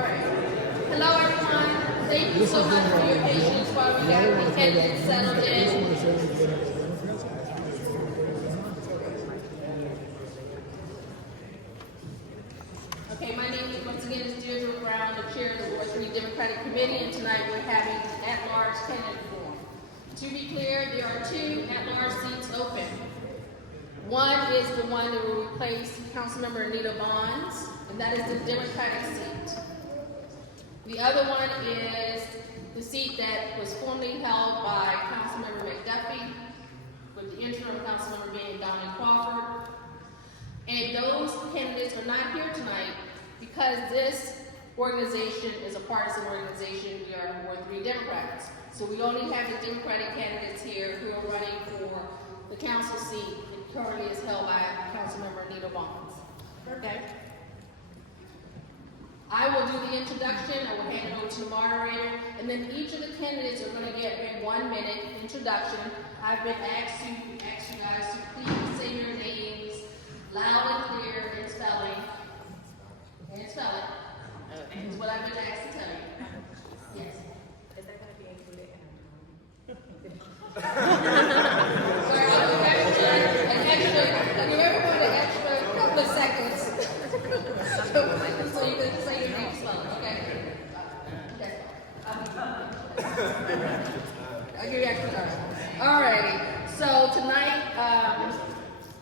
right. Hello, everyone. Thank you so much for your patience while we got the candidates settled in. Okay, my name is once again is Deirdre Brown, the chair of the Ward 3 Democratic Committee, and tonight we're having an at-large candidate forum. To be clear, there are 2 at-large seats open. One is the one that will replace Councilmember Anita Bonds, and that is the Democratic seat. The other one is the seat that was formerly held by Councilmember McDuffie, with the interim Councilmember being Donnie Crawford. And those candidates are not here tonight because this organization is a partisan organization. We are the Ward 3 Democrats. So we only have the Democratic candidates here who are running for the council seat that currently is held by Councilmember Anita Bonds. Okay? I will do the introduction. I will hand it over to the moderator, and then each of the candidates are going to get a 1-minute introduction. I've been asked you guys to please say your names loud and clear and spelling. And spell it. Is what I've been asked to tell you. Yes. Is that going to be included in I'll give everyone an extra couple of seconds. So you can say your name spell it, okay? I'll give you extra time. Alrighty. So tonight,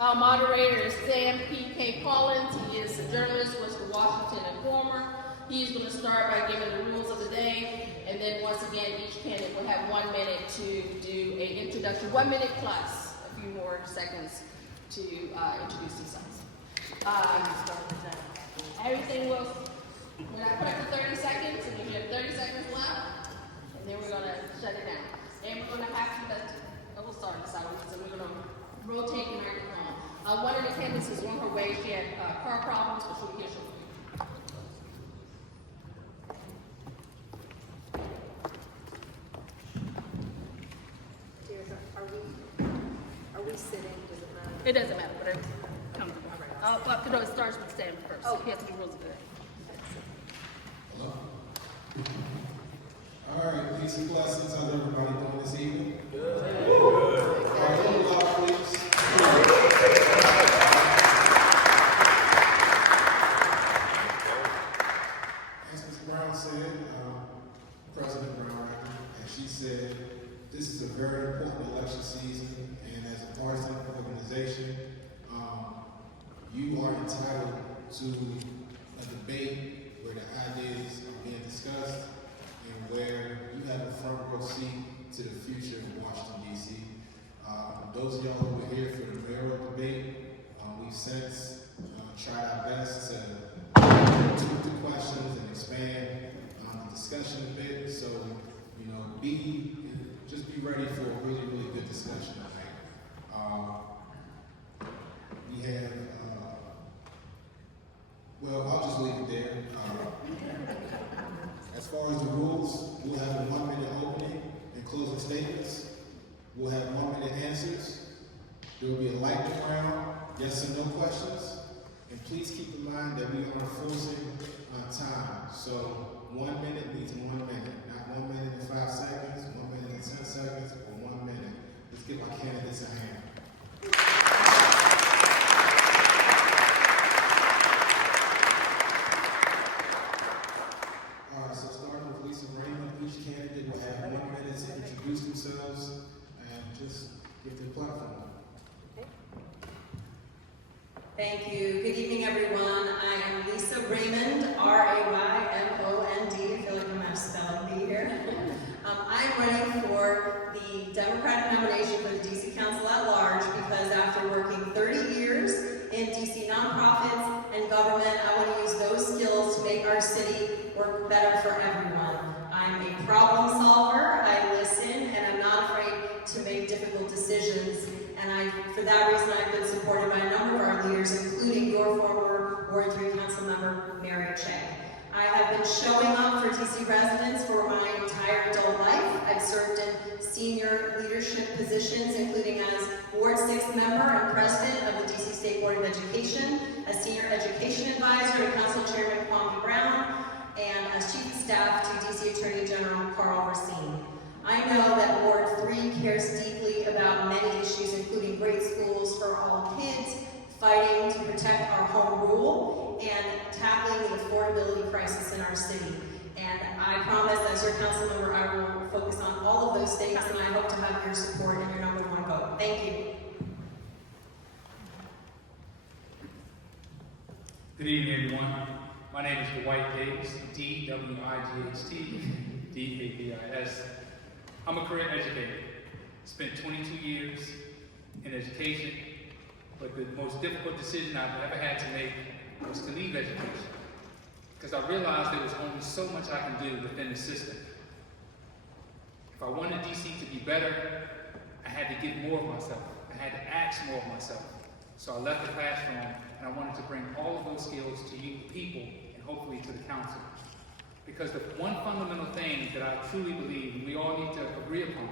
our moderator is Sam P.K. Collins. He is a journalist with the Washington Informer. He's going to start by giving the rules of the day, and then once again, each candidate will have 1 minute to do an introduction, 1 minute plus a few more seconds to introduce themselves. Everything will, when I put up to 30 seconds, and you have 30 seconds left, and then we're going to shut it down. And we're going to have to, we'll start on the side, so we're going to rotate the microphone. One of the candidates is on her way. She had car problems, but she'll be here shortly. Are we sitting? Does it matter? It doesn't matter, whatever. No, it starts with Sam first. Oh. He has to be rules of the day. Hello. All right, peace and blessings. How's everybody doing this evening? Good. All right, hold up, please. As Ms. Brown said, President Brown, and she said, this is a very important election season, and as a partisan organization, you are entitled to a debate where the ideas are being discussed and where you have a front row seat to the future of Washington, D.C. Those of y'all who were here for the mayoral debate, we've since tried our best to tweak the questions and expand the discussion a bit. So, just be ready for a really, really good discussion tonight. We have, I'll just leave it there. As far as the rules, we'll have a 1 minute opening and closing statements. We'll have 1 minute answers. There will be a lightning round, yes or no questions. And please keep in mind that we are enforcing time. So 1 minute means 1 minute, not 1 minute and 5 seconds, 1 minute and 10 seconds, or 1 minute. Let's give our candidates a hand. All right, so starting with Lisa Raymond, each candidate will have 1 minute to introduce themselves and just give their platform. Thank you. Good evening, everyone. I am Lisa Raymond, R-A-Y-M-O-N-D. I feel like I'm going to have spelling bee here. I'm running for the Democratic nomination for the D.C. Council at Large because after working 30 years in D.C. nonprofits and government, I want to use those skills to make our city work better for everyone. I'm a problem solver, I listen, and I'm not afraid to make difficult decisions. And for that reason, I've been supported by a number of our leaders, including your former Ward 3 Councilmember, Mary Che. I have been showing up for DC residents for my entire adult life. I've served in senior leadership positions, including as Ward 6 member and president of the DC State Board of Education, a senior education advisor to Council Chairman Kwame Brown, and as Chief of Staff to DC Attorney General Carl Racine. I know that Ward 3 cares deeply about many issues, including great schools for all kids, fighting to protect our home rule, and tackling the affordability crisis in our city. And I promise, as your council member, I will focus on all of those things, and I hope to have your support and your #1 vote. Thank you. Good evening, everyone. My name is Dwight Davis, D-W-I-G-H-T, D-A-V-I-S. I'm a career educator. Spent 22 years in education, but the most difficult decision I've ever had to make was to leave education, because I realized there was only so much I can do within the system. If I wanted DC to be better, I had to give more of myself. I had to ask more of myself. So I left the classroom, and I wanted to bring all of those skills to you, the people, and hopefully to the council. Because the one fundamental thing that I truly believe, and we all need to agree upon,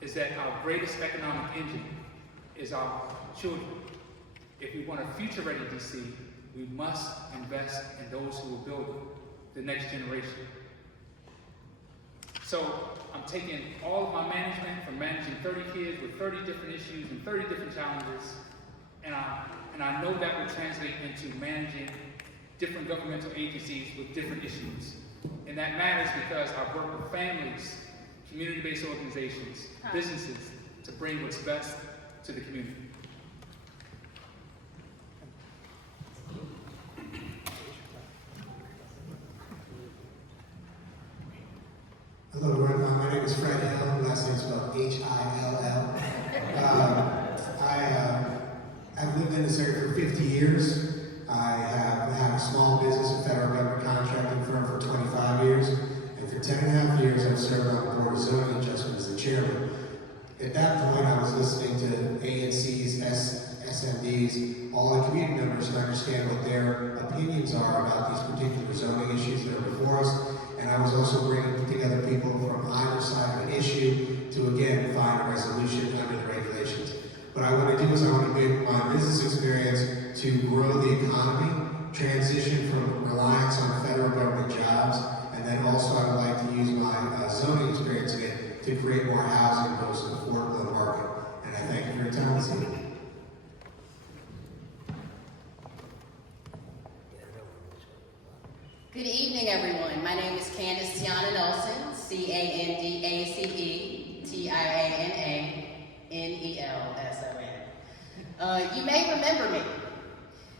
is that our greatest economic engine is our children. If we want a future-ready DC, we must invest in those who will build it, the next generation. So I'm taking all of my management from managing 30 kids with 30 different issues and 30 different challenges, and I know that will translate into managing different governmental agencies with different issues. And that matters because I work with families, community-based organizations, businesses, to bring what's best to the community. Hello, everyone. My name is Fred Hill. Last name is spelled H-I-L-L. I've lived in this area for 50 years. I have had a small business and federal government contracting firm for 25 years. And for 10 and a half years, I've served on the Board of Zoning Adjustment as the chairman. At that point, I was listening to ANCs, SMDs, all the community members to understand what their opinions are about these particular zoning issues that are before us. And I was also bringing together people from either side of an issue to, again, find a resolution under the regulations. What I want to do is I want to make my business experience to grow the economy, transition from reliance on federal government jobs, and then also I would like to use my zoning experience again to create more housing, both affordable and market. And I thank you for your time this evening. Good evening, everyone. My name is Candace Tiana Nelson, C-A-N-D-A-C-E, T-I-A-N-A-N-E-L-S-O-N. You may remember me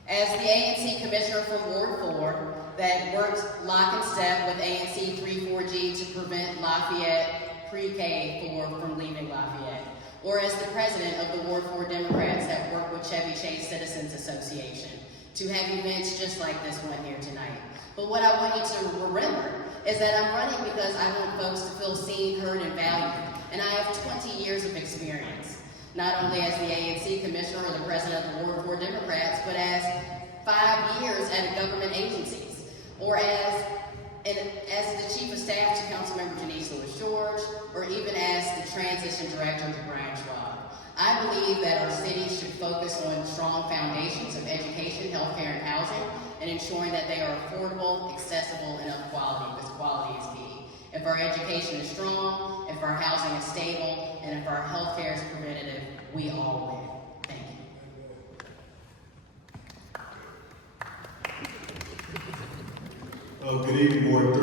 as the ANC Commissioner from Ward 4 that worked lock and step with ANC 34G to prevent Lafayette Pre-K 4 from leaving Lafayette, or as the President of the Ward 4 Democrats that worked with Chevy Chase Citizens Association to have events just like this one here tonight. But what I want you to remember is that I'm running because I want folks to feel seen, heard, and valued. And I have 20 years of experience, not only as the ANC Commissioner or the President of the Ward 4 Democrats, but as 5 years at government agencies, or as the Chief of Staff to Councilmember Janice Lewis-George, or even as the Transition Director to Brian Schwab. I believe that our city should focus on strong foundations of education, healthcare, and housing, and ensuring that they are affordable, accessible, and of quality, because quality is key. If our education is strong, if our housing is stable, and if our healthcare is preventative, we all win. Thank you. Good evening, Ward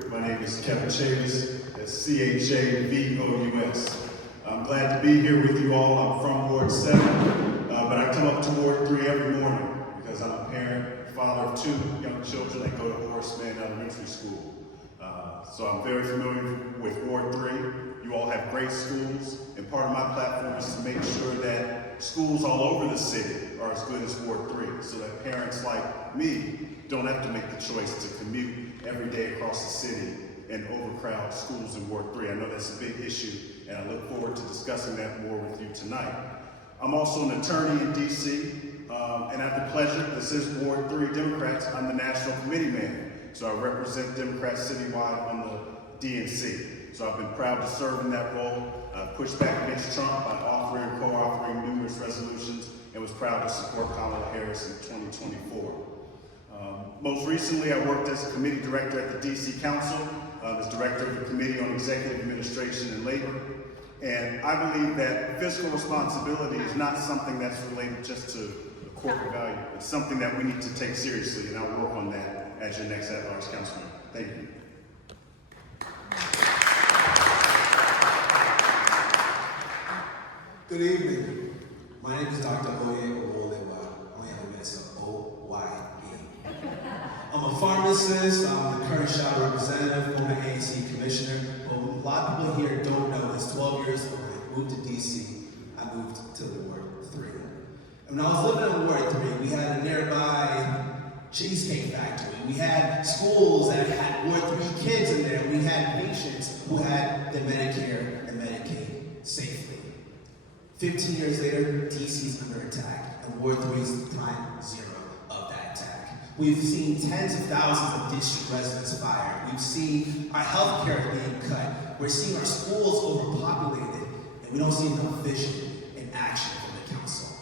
3. My name is Kevin Chavis. That's C-H-A-V-O-U-S. I'm glad to be here with you all. I'm from Ward 7, but I come up to Ward 3 every morning because I'm a parent, father of 2 young children that go to Horseman Elementary School. So I'm very familiar with Ward 3. You all have great schools, and part of my platform is to make sure that schools all over the city are as good as Ward 3, so that parents like me don't have to make the choice to commute every day across the city and overcrowd schools in Ward 3. I know that's a big issue, and I look forward to discussing that more with you tonight. I'm also an attorney in DC, and I have the pleasure, this is Ward 3 Democrats, I'm the National Committee Man. So I represent Democrats citywide on the DNC. So I've been proud to serve in that role. I've pushed back against Trump by authoring and co-authoring numerous resolutions, and was proud to support Kamala Harris in 2024. Most recently, I worked as a committee director at the DC Council, as director of the Committee on Executive Administration and Labor. And I believe that fiscal responsibility is not something that's related just to corporate value. It's something that we need to take seriously, and I'll work on that as your next at-large councilman. Thank you. Good evening. My name is Dr. Oye Owolewa. Only have a minute, so O-Y-E. I'm a pharmacist, I'm the current Chavou representative, former ANC commissioner. But what a lot of people here don't know is 12 years ago, when I moved to DC, I moved to Ward 3. And when I was living in Ward 3, we had a nearby cheesecake factory. We had schools that had Ward 3 kids in there. We had patients who had their Medicare and Medicaid safely. 15 years later, DC's under attack, and Ward 3 is prime zero of that attack. We've seen tens of thousands of district residents fired. We've seen our healthcare being cut. We're seeing our schools overpopulated, and we don't see enough vision and action from the council.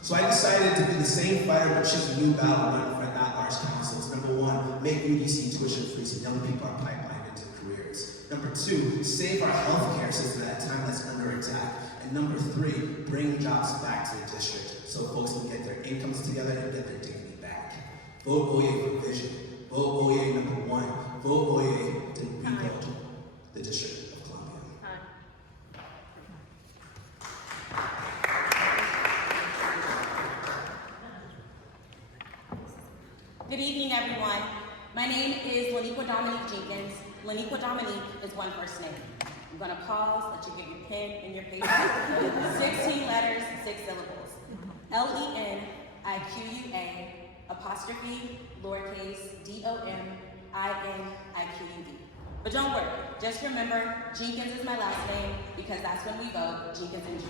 So I decided to be the same fighter but choose a new battle run for at-large councils. Number one, make UDC tuition free so young people are pipelined into careers. Number two, save our healthcare system at a time that's under attack. And number three, bring jobs back to the district so folks can get their incomes together and get their dignity back. Vote Oye for vision. Vote Oye number one. Vote Oye to rebuild the District of Columbia. Good evening, everyone. My name is Leniqua'dominique Jenkins. Leniqua'dominique is one first name. I'm going to pause, let you get your pen and your paper. 16 letters, 6 syllables. Leniqua, apostrophe, lowercase, DOMINIQUD. But don't worry, just remember, Jenkins is my last name because that's when we vote, Jenkins and G.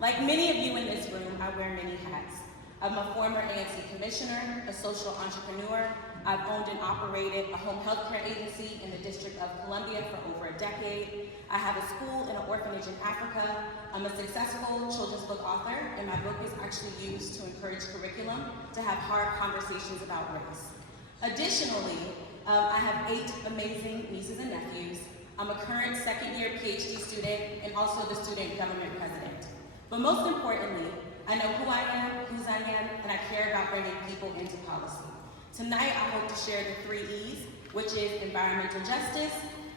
Like many of you in this room, I wear many hats. I'm a former ANC commissioner, a social entrepreneur. I've owned and operated a home health care agency in the District of Columbia for over a decade. I have a school and an orphanage in Africa. I'm a successful children's book author, and my book is actually used to encourage curriculum to have hard conversations about race. Additionally, I have 8 amazing nieces and nephews. I'm a current second-year PhD student and also the student government president. But most importantly, I know who I am, whose I am, and I care about bringing people into policy. Tonight, I hope to share the 3 E's, which is environmental justice,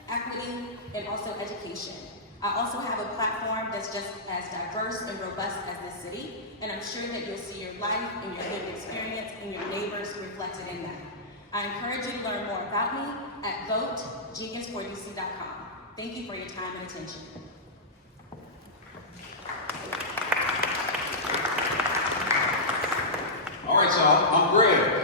equity, and also education. I also have a platform that's just as diverse and robust as this city, and I'm sure that you'll see your life and your lived experience and your neighbors reflected in that. I encourage you to learn more about me at votejenkins4dc.com. Thank you for your time and attention. All right, y'all, I'm Greg.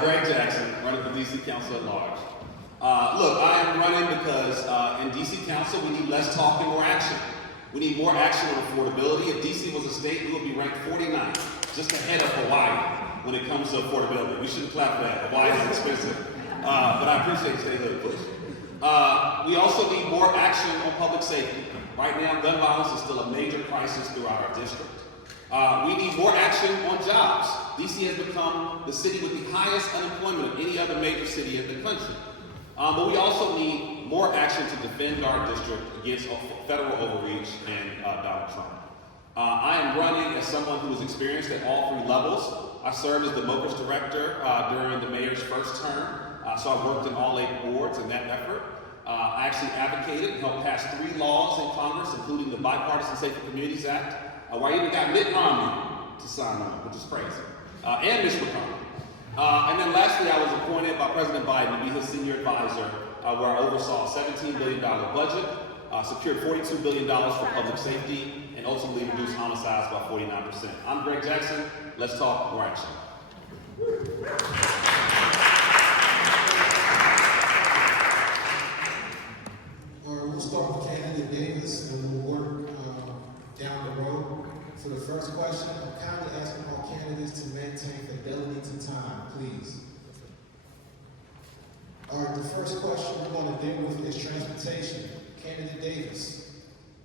Greg Jackson, running for DC Council at large. Look, I am running because in DC Council, we need less talk and more action. We need more action on affordability. If DC was a state, we would be ranked 49, just ahead of Hawaii when it comes to affordability. We shouldn't clap for that. Hawaii is expensive. But I appreciate you staying hood, please. We also need more action on public safety. Right now, gun violence is still a major crisis throughout our district. We need more action on jobs. DC has become the city with the highest unemployment of any other major city in the country. But we also need more action to defend our district against federal overreach and Donald Trump. I am running as someone who is experienced at all 3 levels. I served as the Democracy director during the mayor's first term, so I worked in all 8 wards in that effort. I actually advocated and helped pass 3 laws in Congress, including the Bipartisan Safer Communities Act, where I even got Mitt Romney to sign on, which is crazy, and Mitch McConnell. And then lastly, I was appointed by President Biden to be his senior advisor, where I oversaw a $17 billion budget, secured $42 billion for public safety, and ultimately reduced homicides by 49%. I'm Greg Jackson. Let's talk more action. We'll start with candidate Davis, and we'll work down the road. For the first question, I'm kindly asking all candidates to maintain fidelity to time, please. All right, the first question we're going to deal with is transportation. Candidate Davis,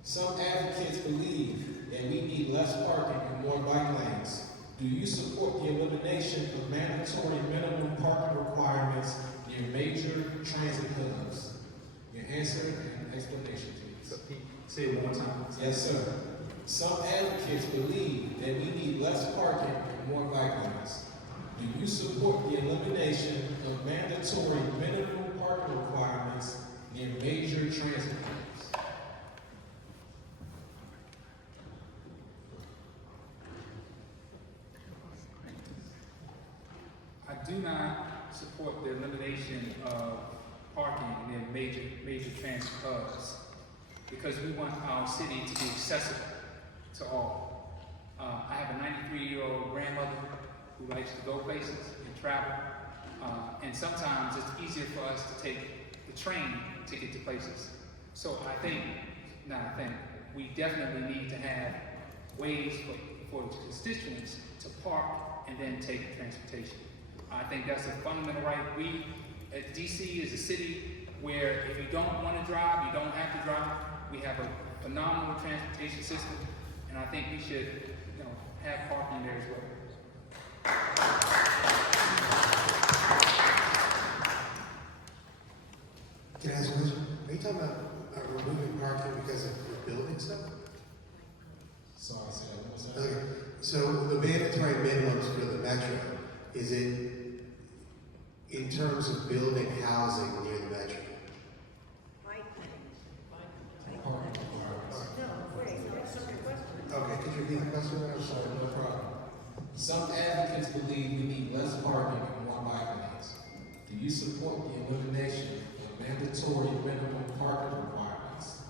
some advocates believe that we need less parking and more bike lanes. Do you support the elimination of mandatory minimum parking requirements near major transit hubs? Your answer and explanation, please. Say it one more time. Yes, sir. Some advocates believe that we need less parking and more bike lanes. Do you support the elimination of mandatory minimum parking requirements near major transit hubs? I do not support the elimination of parking near major transit hubs because we want our city to be accessible to all. I have a 93-year-old grandmother who likes to go places and travel, and sometimes it's easier for us to take the train to get to places. So we definitely need to have ways for constituents to park and then take transportation. I think that's a fundamental right. We at DC is a city where if you don't want to drive, you don't have to drive. We have a phenomenal transportation system, and I think we should, have parking there as well. Can I ask a question? Are you talking about removing parking because of building stuff? Sorry, say that one more time. Okay, so the mandatory minimums for the metro, is it in terms of building housing near the metro? Okay, could you repeat the question? I'm sorry. No problem. Some advocates believe we need less parking and more bike lanes. Do you support the elimination of mandatory minimum parking requirements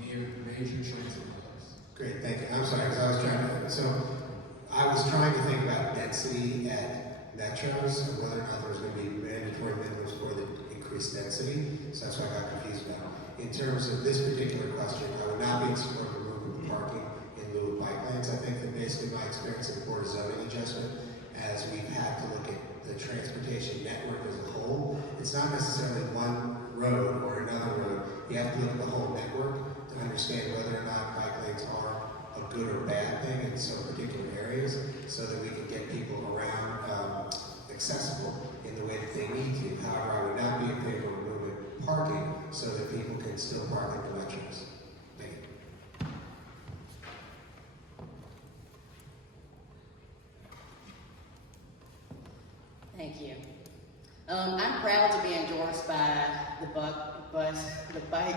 near major transit hubs? Great, thank you. I'm sorry, because I was trying to think about density at metros and whether or not there was going to be mandatory minimums for the increased density. So that's why I got confused about it. In terms of this particular question, I would not be in support of removing the parking in lieu of bike lanes. I think that basically my experience in the Board of Zoning Adjustment, as we've had to look at the transportation network as a whole, it's not necessarily one road or another road. You have to look at the whole network to understand whether or not bike lanes are a good or bad thing in some particular areas, so that we can get people around accessible in the way that they need to. However, I would not be in favor of removing parking so that people can still park in the metros. Thank you. Thank you. I'm proud to be endorsed by the bike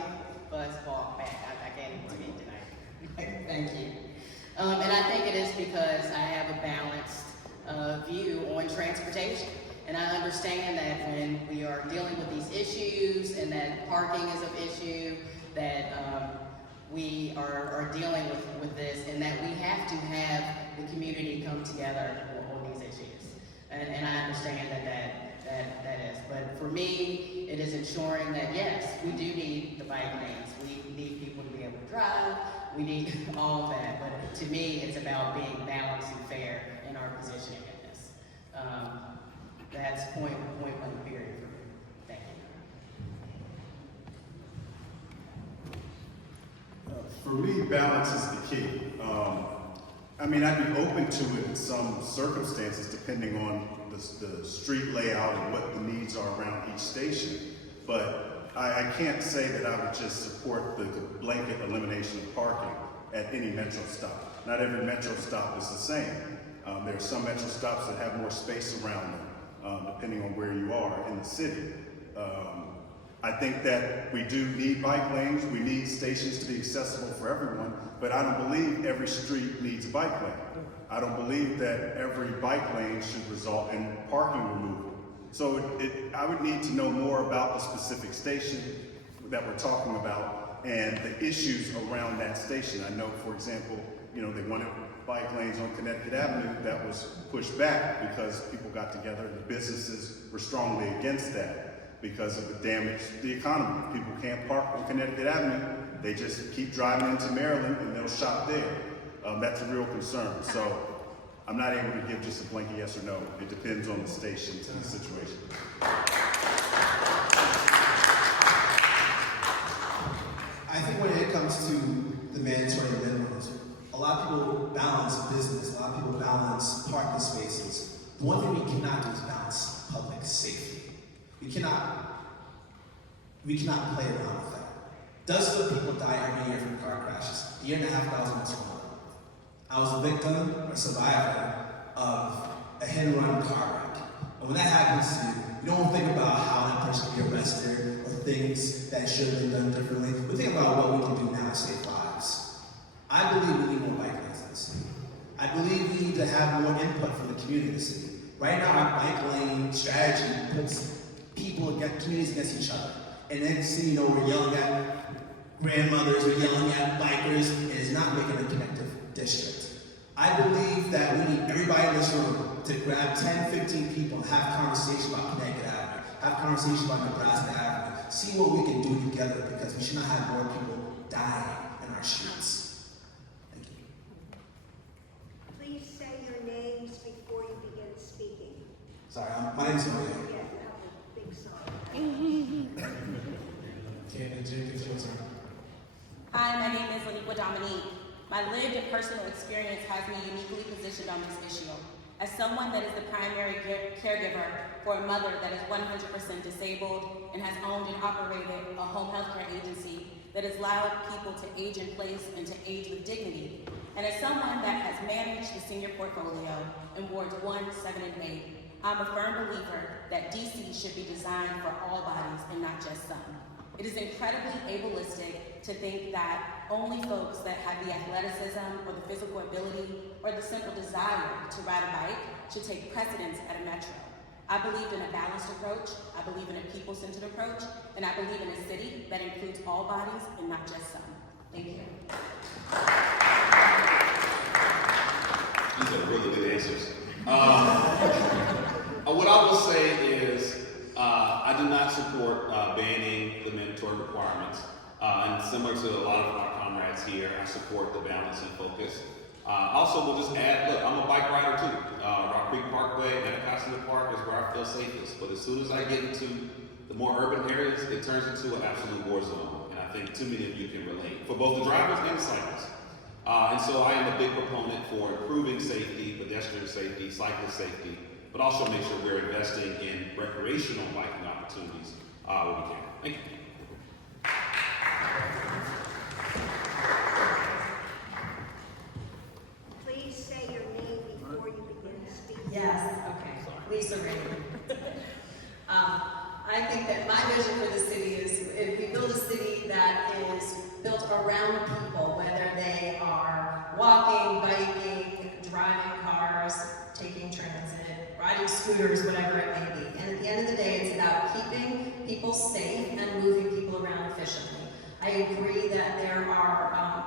bus walk back. I can't even speak tonight. Thank you. And I think it is because I have a balanced view on transportation. And I understand that when we are dealing with these issues and that parking is an issue, that we are dealing with this, and that we have to have the community come together on these issues. And I understand that is. But for me, it is ensuring that, yes, we do need the bike lanes. We need people to be able to drive. We need all of that. But to me, it's about being balanced and fair in our positioning in this. That's point one period for me. Thank you. For me, balance is the key. I'd be open to it in some circumstances, depending on the street layout and what the needs are around each station. But I can't say that I would just support the blanket elimination of parking at any metro stop. Not every metro stop is the same. There are some metro stops that have more space around them, depending on where you are in the city. I think that we do need bike lanes, we need stations to be accessible for everyone, but I don't believe every street needs a bike lane. I don't believe that every bike lane should result in parking removal. So I would need to know more about the specific station that we're talking about and the issues around that station. I know, for example, they wanted bike lanes on Connecticut Avenue. That was pushed back because people got together and the businesses were strongly against that, because it would damage the economy. People can't park on Connecticut Avenue. They just keep driving into Maryland and they'll shop there. That's a real concern. So I'm not able to give just a blanket yes or no. It depends on the stations and the situation. I think when it comes to the mandatory minimums, a lot of people balance business, a lot of people balance parking spaces, the one thing we cannot do is balance public safety. We cannot play around with that. Dozens of people die every year from car crashes. A year and a half ago, I was in Tiana. I was a victim or survivor of a hit-and-run car wreck. And when that happens to you, you don't think about how that person can be arrested or things that should have been done differently. We think about what we can do now to save lives. I believe we need more bike lanes in the city. I believe we need to have more input from the community in the city. Right now, our bike lane strategy puts communities against each other. And then you know, we're yelling at grandmothers, we're yelling at bikers, and it's not making a connective district. I believe that we need everybody in this room to grab 10, 15 people and have conversations about Connecticut Avenue, have conversations about Nebraska Avenue, see what we can do together, because we should not have more people dying in our streets. Thank you. Please say your names before you begin speaking. Sorry, my name is Oye. Yeah, you have a big sign. Candace, Jenkins, your turn. Hi, my name is Leniqua'dominique. My lived and personal experience has me uniquely positioned on this issue. As someone that is the primary caregiver for a mother that is 100% disabled and has owned and operated a home health care agency that has allowed people to age in place and to age with dignity, and as someone that has managed the senior portfolio in wards 1, 7, and 8, I'm a firm believer that DC should be designed for all bodies and not just some. It is incredibly ableistic to think that only folks that have the athleticism or the physical ability or the simple desire to ride a bike should take precedence at a metro. I believe in a balanced approach, I believe in a people-centered approach, and I believe in a city that includes all bodies and not just some. Thank you. These are really good answers. What I will say is, I do not support banning the mandatory requirements. And similar to a lot of our comrades here, I support the balance and focus. Also, we'll just add, look, I'm a bike rider too. Rock Creek Parkway, Anacostia Park is where I feel safest. But as soon as I get into the more urban areas, it turns into an absolute war zone. And I think too many of you can relate, for both the drivers and cyclists. And so I am a big proponent for improving safety, pedestrian safety, cyclist safety, but also make sure we're investing in recreational biking opportunities where we can. Thank you. Please say your name before you begin speaking. Yes, okay. Lisa Raymond. I think that my vision for the city is if we build a city that is built around people, whether they are walking, biking, driving cars, taking transit, riding scooters, whatever it may be. And at the end of the day, it's about keeping people safe and moving people around efficiently. I agree that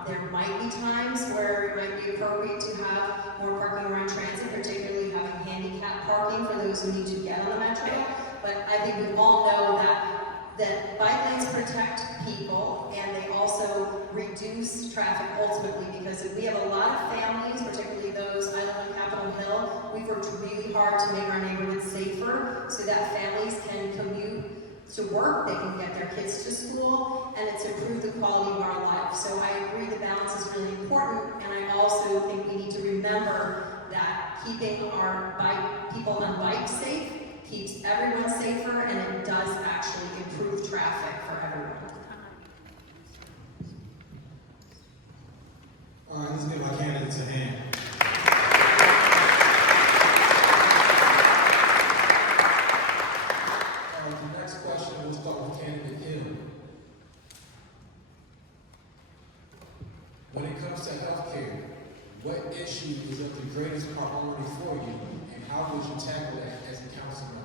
there might be times where it might be appropriate to have more parking around transit, particularly having handicap parking for those who need to get on the metro. But I think we all know that bike lanes protect people and they also reduce traffic ultimately, because if we have a lot of families, particularly those I live on Capitol Hill, we've worked really hard to make our neighborhoods safer so that families can commute to work, they can get their kids to school, and it's improved the quality of our life. So I agree the balance is really important, and I also think we need to remember that keeping our people on bikes safe keeps everyone safer, and it does actually improve traffic for everyone. All right, let's give our candidates a hand. The next question, we'll start with candidate Hill. When it comes to healthcare, what issue is of the greatest priority for you, and how would you tackle that as a council member?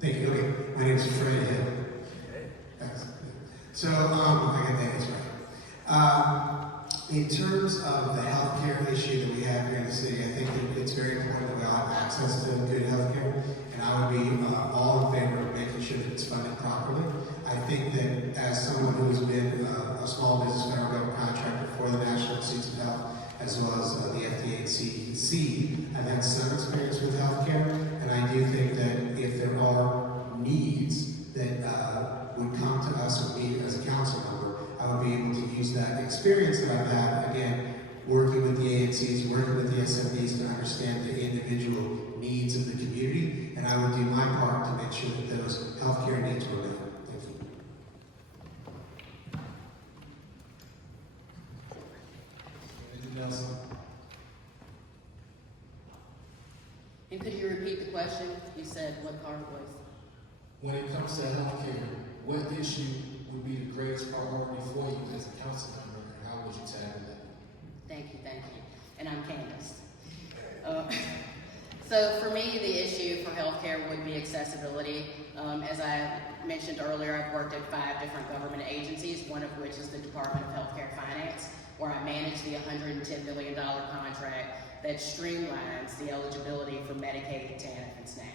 Thank you. Okay, my name is Freddie Hill. So, I got that answer right. In terms of the healthcare issue that we have here in the city, I think that it's very important that we all have access to good healthcare, and I would be all in favor of making sure that it's funded properly. I think that as someone who has been a small business federal government contractor for the National Institutes of Health, as well as the FDA and CDC, I've had some experience with healthcare, and I do think that if there are sure that those healthcare needs were met. Thank you. Anything else? And could you repeat the question? You said what part was? When it comes to healthcare, what issue would be the greatest priority for you as a council member, and how would you tackle that? Thank you. And I'm Candace. So for me, the issue for healthcare would be accessibility. As I mentioned earlier, I've worked at 5 different government agencies, one of which is the Department of Healthcare Finance, where I manage the $110 million contract that streamlines the eligibility for Medicaid, TANF, and SNAP.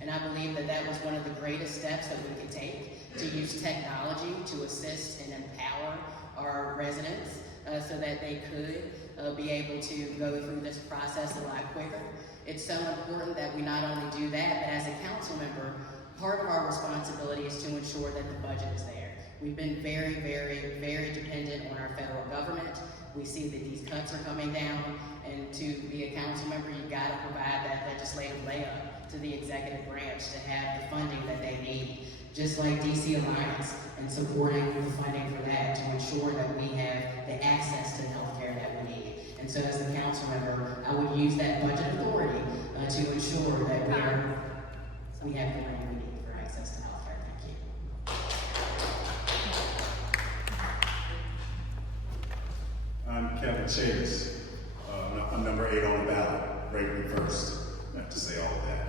And I believe that that was one of the greatest steps that we could take to use technology to assist and empower our residents so that they could be able to go through this process a lot quicker. It's so important that we not only do that, but as a council member, part of our responsibility is to ensure that the budget is there. We've been very, very, very dependent on our federal government. We see that these cuts are coming down, and to be a council member, you've got to provide that legislative layup to the executive branch to have the funding that they need. Just like DC Alliance and supporting the funding for that to ensure that we have the access to the healthcare that we need. And so as a council member, I would use that budget authority to ensure that we have the money we need for access to healthcare. Thank you. I'm Kevin Chavis. I'm number 8 on the ballot. Rate me first. Not to say all of that.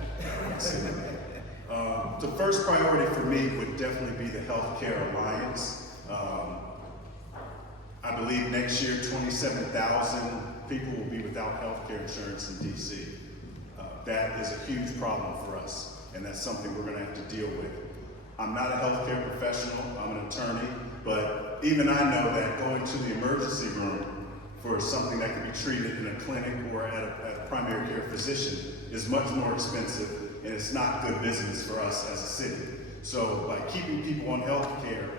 The first priority for me would definitely be the Healthcare Alliance. I believe next year 27,000 people will be without healthcare insurance in DC. That is a huge problem for us, and that's something we're going to have to deal with. I'm not a healthcare professional, I'm an attorney, but even I know that going to the emergency room for something that can be treated in a clinic or at a primary care physician is much more expensive, and it's not good business for us as a city. So by keeping people on healthcare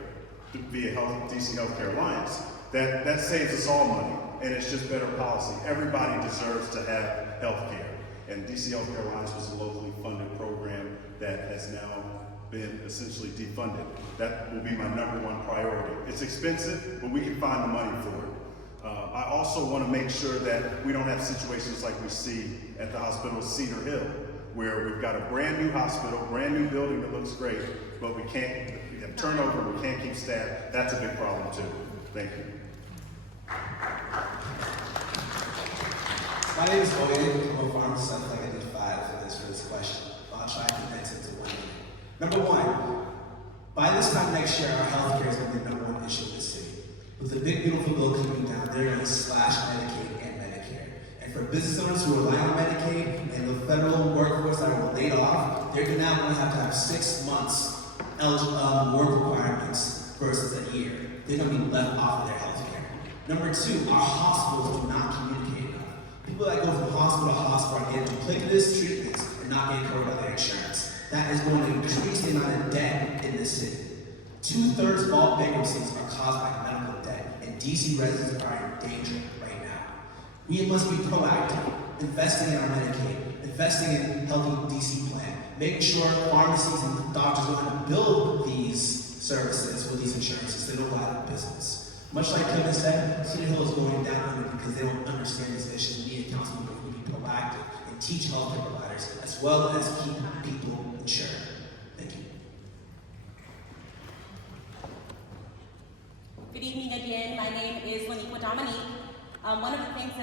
via DC Healthcare Alliance, that saves us all money, and it's just better policy. Everybody deserves to have healthcare, and DC Healthcare Alliance was a locally funded program that has now been essentially defunded. That will be my #1 priority. It's expensive, but we can find the money for it. I also want to make sure that we don't have situations like we see at the hospital Cedar Hill, where we've got a brand new hospital, brand new building that looks great, but we have turnover, we can't keep staff. That's a big problem too. Thank you. My name is Oye Owolewa, so I think I need 5 for this question. I'll try to condense it to 1 minute. #1, by this time next year, our healthcare is going to be the #1 issue in the city. With the big beautiful bill coming down, they're going to slash Medicaid and Medicare. And for business owners who rely on Medicaid and the federal workforce that are laid off, they're now going to have 6 months work requirements versus a year. They're going to be left off of their health care. #2, our hospitals do not communicate enough. People that go from hospital to hospital are getting duplicative treatments and not getting covered by their insurance. That is going to increase the amount of debt in this city. 2/3 of all bankruptcies are caused by medical debt, and DC residents are in danger right now. We must be proactive, investing in our Medicaid, investing in healthy DC plan, making sure pharmacies and doctors know how to build these services with these insurances. They don't go out of business. Much like Kevin said, Cedar Hill is going down because they don't understand these issues. We as council members will be proactive and teach healthcare providers as well as keep people insured. Thank you. Good evening again. My name is Leniqua'dominique. One of the things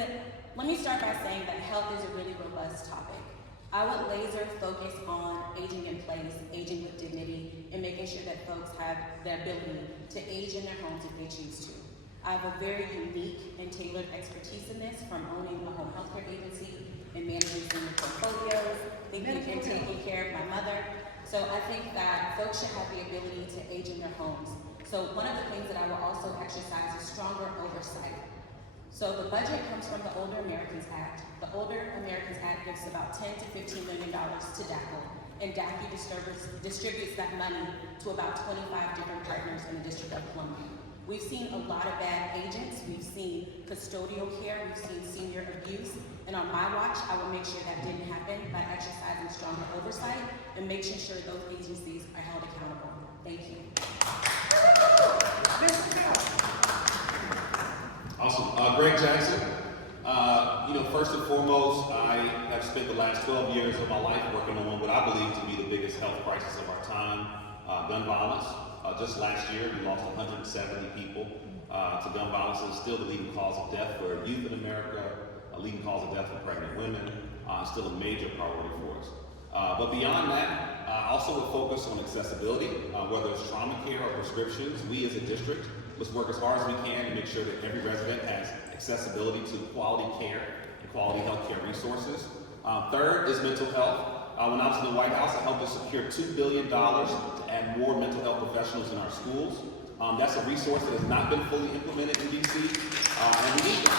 let me start by saying that health is a really robust topic. I would laser focus on aging in place, aging with dignity, and making sure that folks have the ability to age in their homes if they choose to. I have a very unique and tailored expertise in this, from owning a home healthcare agency and managing senior portfolios, thinking and taking care of my mother. So I think that folks should have the ability to age in their homes. So one of the things that I will also exercise is stronger oversight. So the budget comes from the Older Americans Act. The Older Americans Act gives about $10 to $15 million to DACA, and DACA distributes that money to about 25 different partners in the District of Columbia. We've seen a lot of bad agents, we've seen custodial care, we've seen senior abuse, and on my watch, I will make sure that didn't happen by exercising stronger oversight and making sure those agencies are held accountable. Thank you. Awesome. Greg Jackson. First and foremost, I have spent the last 12 years of my life working on what I believe to be the biggest health crisis of our time, gun violence. Just last year, we lost 170 people to gun violence, and it's still the leading cause of death for youth in America, a leading cause of death for pregnant women, still a major priority for us. But beyond that, I also will focus on accessibility, whether it's trauma care or prescriptions. We as a district must work as hard as we can to make sure that every resident has accessibility to quality care and quality health care resources. Third is mental health. When I was in the White House, I helped us secure $2 billion to add more mental health professionals in our schools. That's a resource that has not been fully implemented in DC, and we need them.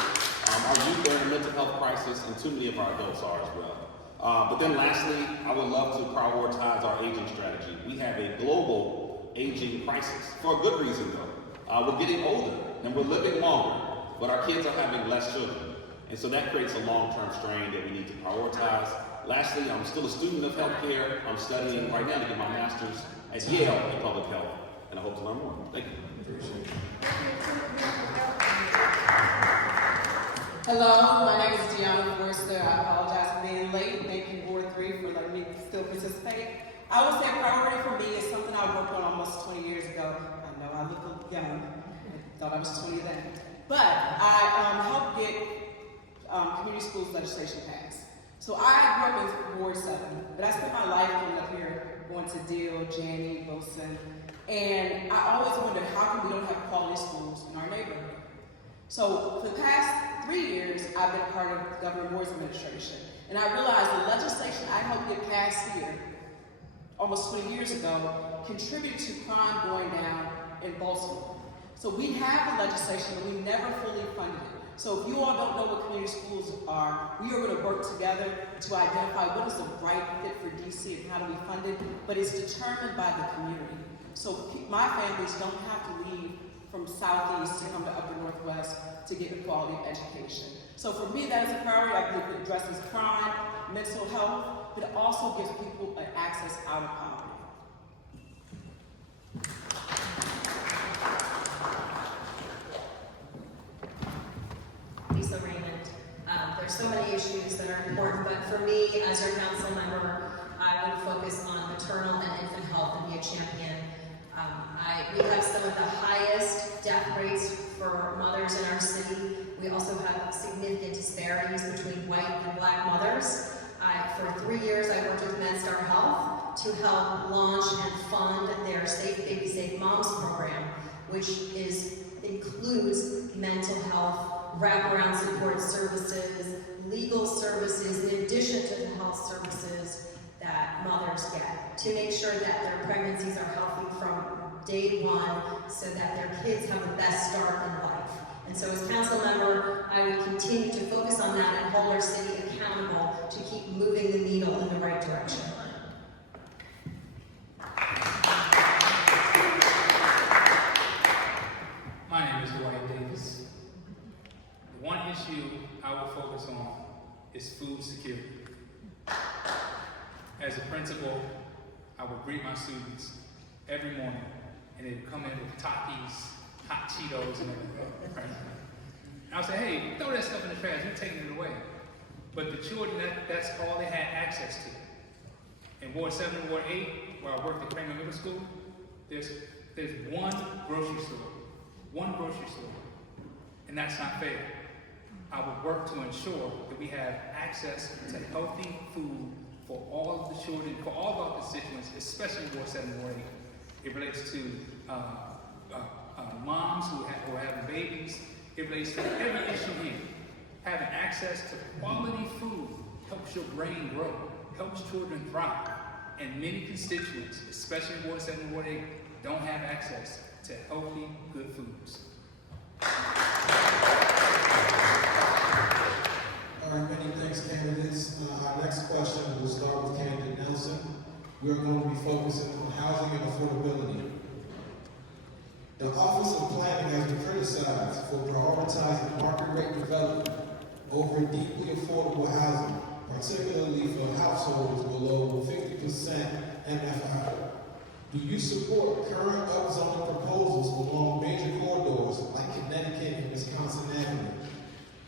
Our youth are in a mental health crisis, and too many of our adults are as well. But then lastly, I would love to prioritize our aging strategy. We have a global aging crisis, for a good reason though. We're getting older, and we're living longer, but our kids are having less children. And so that creates a long-term strain that we need to prioritize. Lastly, I'm still a student of healthcare. I'm studying right now to get my master's at Yale in public health, and I hope to learn more. Thank you. Hello, my name is Dyana N. I apologize for being late. Thank you, Ward 3, for letting me still participate. I would say priority for me is something I worked on almost 20 years ago. I know I look young. I thought I was 20 then. But I helped get community schools legislation passed. So I grew up in Ward 7, but I spent my life coming up here, going to Deal, Janney, Wilson, and I always wondered how come we don't have quality schools in our neighborhood. So for the past 3 years, I've been a part of Governor Moore's administration, and I realized the legislation I helped get passed here almost 20 years ago contributed to crime going down in Baltimore. So we have the legislation, but we never fully funded it. So if you all don't know what community schools are, we are going to work together to identify what is the right fit for DC and how do we fund it, but it's determined by the community. So my families don't have to leave from Southeast to come to Upper Northwest to get a quality education. So for me, that is a priority. I believe it addresses crime, mental health, but it also gives people access out of poverty. Lisa Raymond. There's so many issues that are important, but for me, as your council member, I would focus on maternal and infant health and be a champion. We have some of the highest death rates for mothers in our city. We also have significant disparities between white and black mothers. For 3 years, I worked with MedStar Health to help launch and fund their Safe Baby Safe Moms program, which includes mental health, wraparound support services, legal services, in addition to the health services that mothers get, to make sure that their pregnancies are healthy from day one so that their kids have the best start in life. And so as council member, I would continue to focus on that and hold our city accountable to keep moving the needle in the right direction. My name is Dwight Davis. The one issue I will focus on is food security. As a principal, I would greet my students every morning, and they would come in with Takis, hot Cheetos, and everything. Right? And I would say, hey, throw that stuff in the trash, you're taking it away. But the children, that's all they had access to. In Ward 7 and Ward 8, where I worked at Kramer Middle School, there's one grocery store, and that's not fair. I would work to ensure that we have access to healthy food for all of the children, for all of our constituents, especially in Ward 7 and Ward 8. It relates to moms who are having babies. It relates to every issue here. Having access to quality food helps your brain grow, helps children thrive. And many constituents, especially in Ward 7 and Ward 8, don't have access to healthy, good foods. All right, many thanks, candidates. Our next question will start with candidate Nelson. We're going to be focusing on housing and affordability. The Office of Planning has been criticized for prioritizing market rate development over deeply affordable housing, particularly for households below 50 50% MFI? Do you support current upzoning proposals along major corridors like Connecticut and Wisconsin Avenue?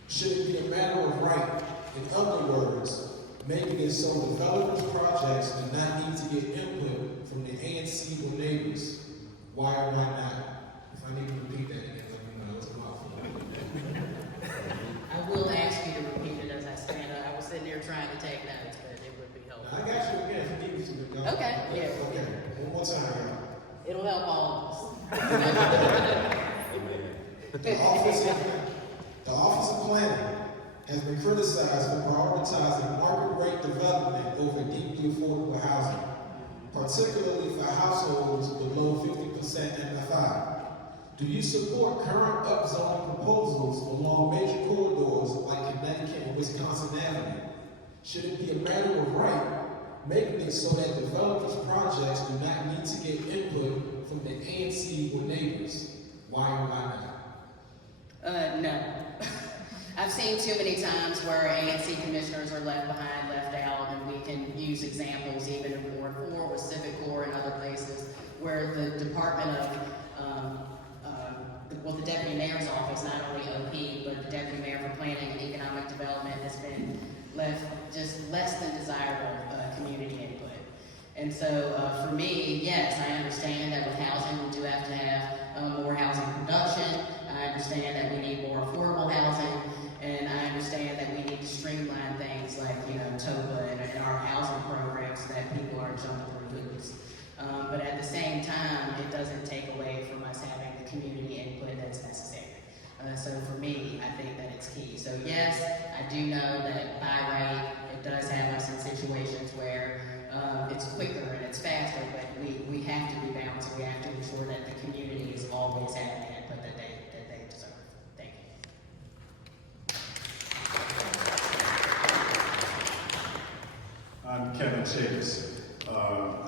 Should it be a matter of right? In other words, making it so developers' projects do not need to get input from the ANC or neighbors. Why or why not? If I need to repeat that again, let me know. It's a mouthful. I will ask you to repeat it as I stand up. I was sitting there trying to take notes, but it would be helpful. I got you again if you need me to. Y'all. Okay, yeah. Okay, one more time, y'all. It'll help all of us. The Office of Planning has been criticized for prioritizing market rate development over deeply affordable housing, particularly for households below 50% MFI. Do you support current upzoning proposals along major corridors like Connecticut and Wisconsin Avenue? Should it be a matter of right, making it so that developers' projects do not need to get input from the ANC or neighbors? Why or why not? No. I've seen too many times where ANC commissioners are left behind, left out, and we can use examples even in Ward 4 with Civic Corps and other places where the Department of, the Deputy Mayor's Office, not only OP, but the Deputy Mayor for Planning and Economic Development has been left just less than desirable community input. And so for me, yes, I understand that with housing we do have to have more housing production. I understand that we need more affordable housing, and I understand that we need to streamline things like, TOPA and our housing programs so that people aren't jumping through hoops. But at the same time, it doesn't take away from us having the community input that's necessary. So for me, I think that it's key. So yes, I do know that by right, it does have us in situations where it's quicker and it's faster, but we have to be balanced. We have to ensure that the community is always having the input that they deserve. Thank you. I'm Kevin Chase.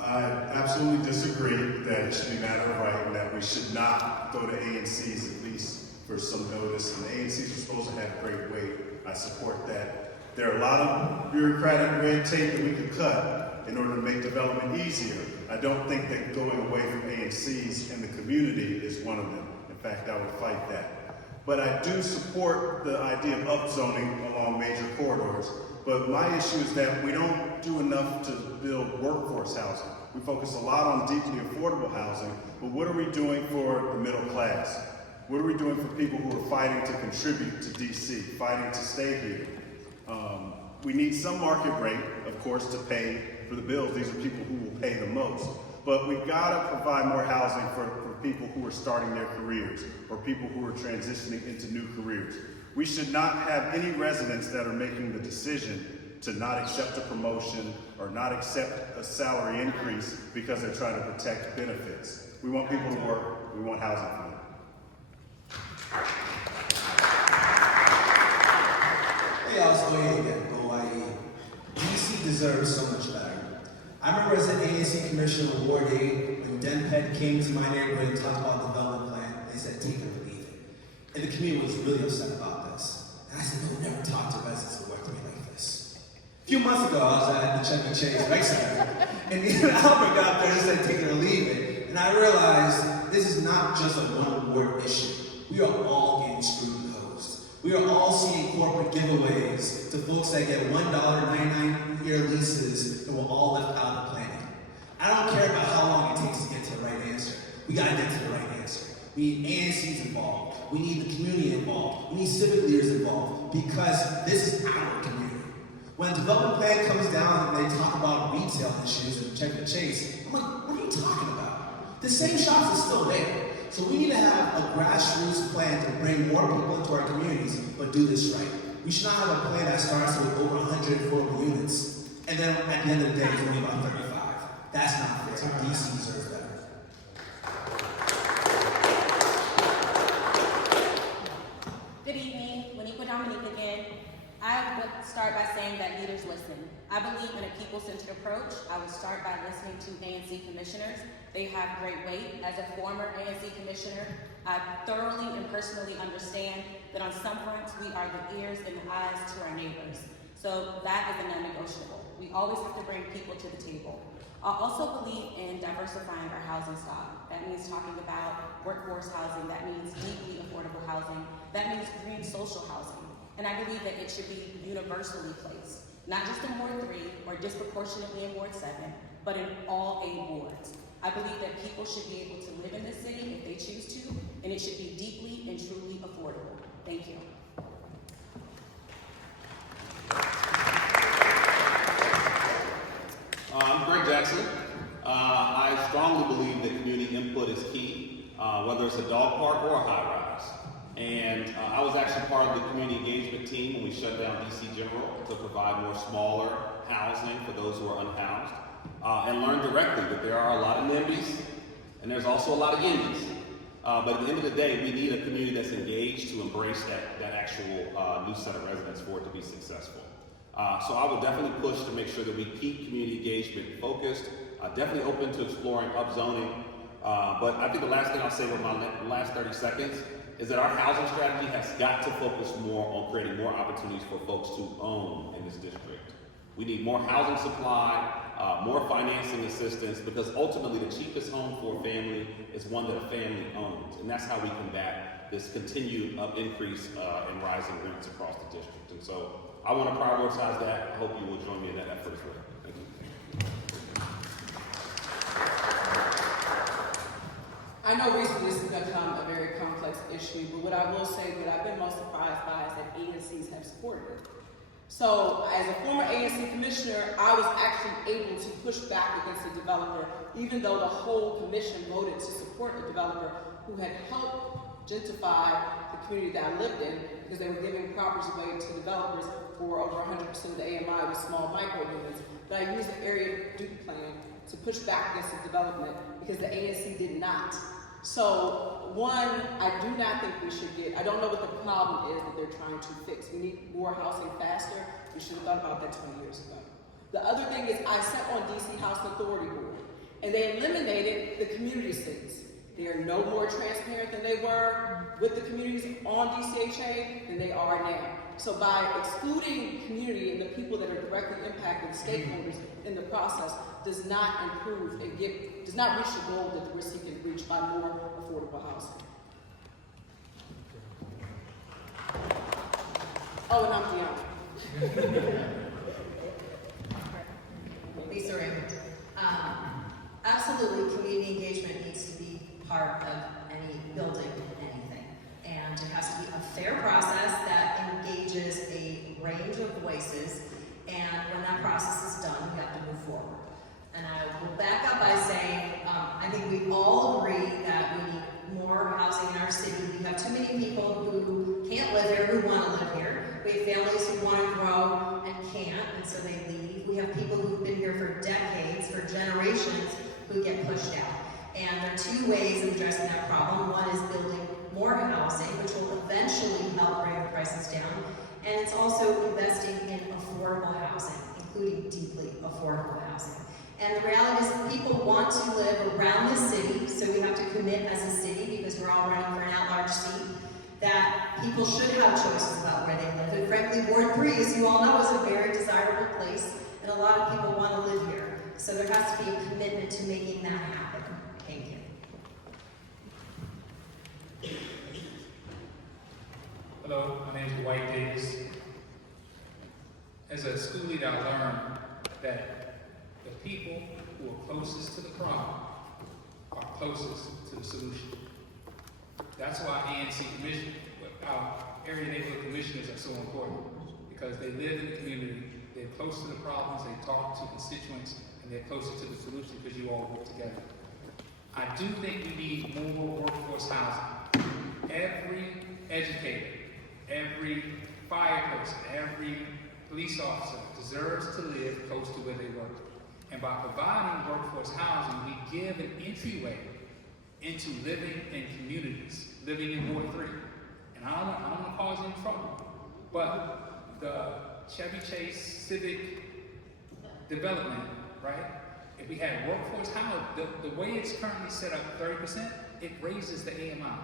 I absolutely disagree that it should be a matter of right and that we should not go to ANCs at least for some notice. And the ANCs are supposed to have great weight. I support that. There are a lot of bureaucratic red tape that we could cut in order to make development easier. I don't think that going away from ANCs in the community is one of them. In fact, I would fight that. But I do support the idea of upzoning along major corridors. But my issue is that we don't do enough to build workforce housing. We focus a lot on deeply affordable housing, but what are we doing for the middle class? What are we doing for people who are fighting to contribute to DC, fighting to stay here? We need some market rate, of course, to pay for the bills. These are people who will pay the most. But we've got to provide more housing for people who are starting their careers or people who are transitioning into new careers. We should not have any residents that are making the decision to not accept a promotion or not accept a salary increase because they're trying to protect benefits. We want people to work. We want housing for them. Hey, y'all, it's Oye again, OIE. DC deserves so much better. I remember as an ANC commissioner in Ward 8, when DenPed came to my neighborhood and talked about the development plan, they said, take it or leave it. And the community was really upset about this. And I said, no, never talk to residents who work for me like this. A few months ago, I was at the Chuck E. Cheese Rec Center, and Albert got up there and said, take it or leave it. And I realized this is not just a one-ward issue. We are all getting screwed and hosed. We are all seeing corporate giveaways to folks that get $1 99-year leases and we're all left out of the planning. I don't care about how long it takes to get to the right answer. We gotta get to the right answer. We need ANCs involved. We need the community involved. We need civic leaders involved because this is our community. When a development plan comes down and they talk about retail issues and check the chase, I'm like, what are you talking about? The same shops are still there. So we need to have a grassroots plan to bring more people into our communities, but do this right. We should not have a plan that starts with over 100 affordable units, and then at the end of the day, it's only about 35. That's not fair. DC deserves better. Good evening, Leniqua'dominique again. I would start by saying that leaders listen. I believe in a people-centered approach. I would start by listening to ANC commissioners. They have great weight. As a former ANC commissioner, I thoroughly and personally understand that on some fronts we are the ears and the eyes to our neighbors. So that is a non-negotiable. We always have to bring people to the table. I also believe in diversifying our housing stock. That means talking about workforce housing, that means deeply affordable housing, that means green social housing. And I believe that it should be universally placed, not just in Ward 3 or disproportionately in Ward 7, but in all 8 wards. I believe that people should be able to live in this city if they choose to, and it should be deeply and truly affordable. Thank you. I'm Greg Jackson. I strongly believe that community input is key, whether it's a dog park or a high rise. And I was actually part of the community engagement team when we shut down DC General to provide more smaller housing for those who are unhoused, and learned directly that there are a lot of NIMBYs and there's also a lot of YIMBYs. But at the end of the day, we need a community that's engaged to embrace that actual new set of residents for it to be successful. So I would definitely push to make sure that we keep community engagement focused. Definitely open to exploring upzoning. But I think the last thing I'll say with my last 30 seconds is that our housing strategy has got to focus more on creating more opportunities for folks to own in this district. We need more housing supply, more financing assistance, because ultimately the cheapest home for a family is one that a family owns. And that's how we combat this continued increase in rising rents across the district. And so I want to prioritize that. I hope you will join me in that effort as well. Thank you. I know recently this has become a very complex issue, but what I will say, what I've been most surprised by is that ANCs have supported it. So, as a former ANC commissioner, I was actually able to push back against the developer, even though the whole commission voted to support a developer who had helped gentrify the community that I lived in, because they were giving properties away to developers for over 100% of the AMI with small micro units. But I used the area duty plan to push back against the development because the ANC did not. So, one, I do not think we should I don't know what the problem is that they're trying to fix. We need more housing faster. We should have thought about that 20 years ago. The other thing is I sat on DC Housing Authority Board, and they eliminated the community seats. They are no more transparent than they were with the communities on DCHA than they are now. So by excluding community and the people that are directly impacted, stakeholders in the process, does not improve and does not reach the goal that we're seeking to reach by more affordable housing. Oh, and I'm Dyana. Lisa Raymond. Absolutely, community engagement needs to be part of any building and anything. And it has to be a fair process that engages a range of voices. And when that process is done, we have to move forward. And I will back up by saying, I think we all agree that we need more housing in our city. We have too many people who can't live here, who want to live here. We have families who want to grow and can't, and so they leave. We have people who've been here for decades, for generations, who get pushed out. And there are two ways of addressing that problem. One is building more housing, which will eventually help bring the prices down. And it's also investing in affordable housing, including deeply affordable housing. And the reality is people want to live around the city, so we have to commit as a city, because we're all running for an at-large seat, that people should have choices about where they live. And frankly, Ward 3, as you all know, is a very desirable place, and a lot of people want to live here. So there has to be a commitment to making that happen. Thank you. Hello, my name is Dwight Davis. As a school leader, I learned that the people who are closest to the problem are closest to the solution. That's why our area neighborhood commissioners are so important, because they live in the community, they're close to the problems, they talk to constituents, and they're closer to the solution because you all work together. I do think we need more workforce housing. Every educator, every fire person, every police officer deserves to live close to where they work. And by providing workforce housing, we give an entryway into living in communities, living in Ward 3. And I don't want to cause any trouble, but the Chevy Chase Civic development, right? If we had workforce housing, the way it's currently set up, 30%, it raises the AMI,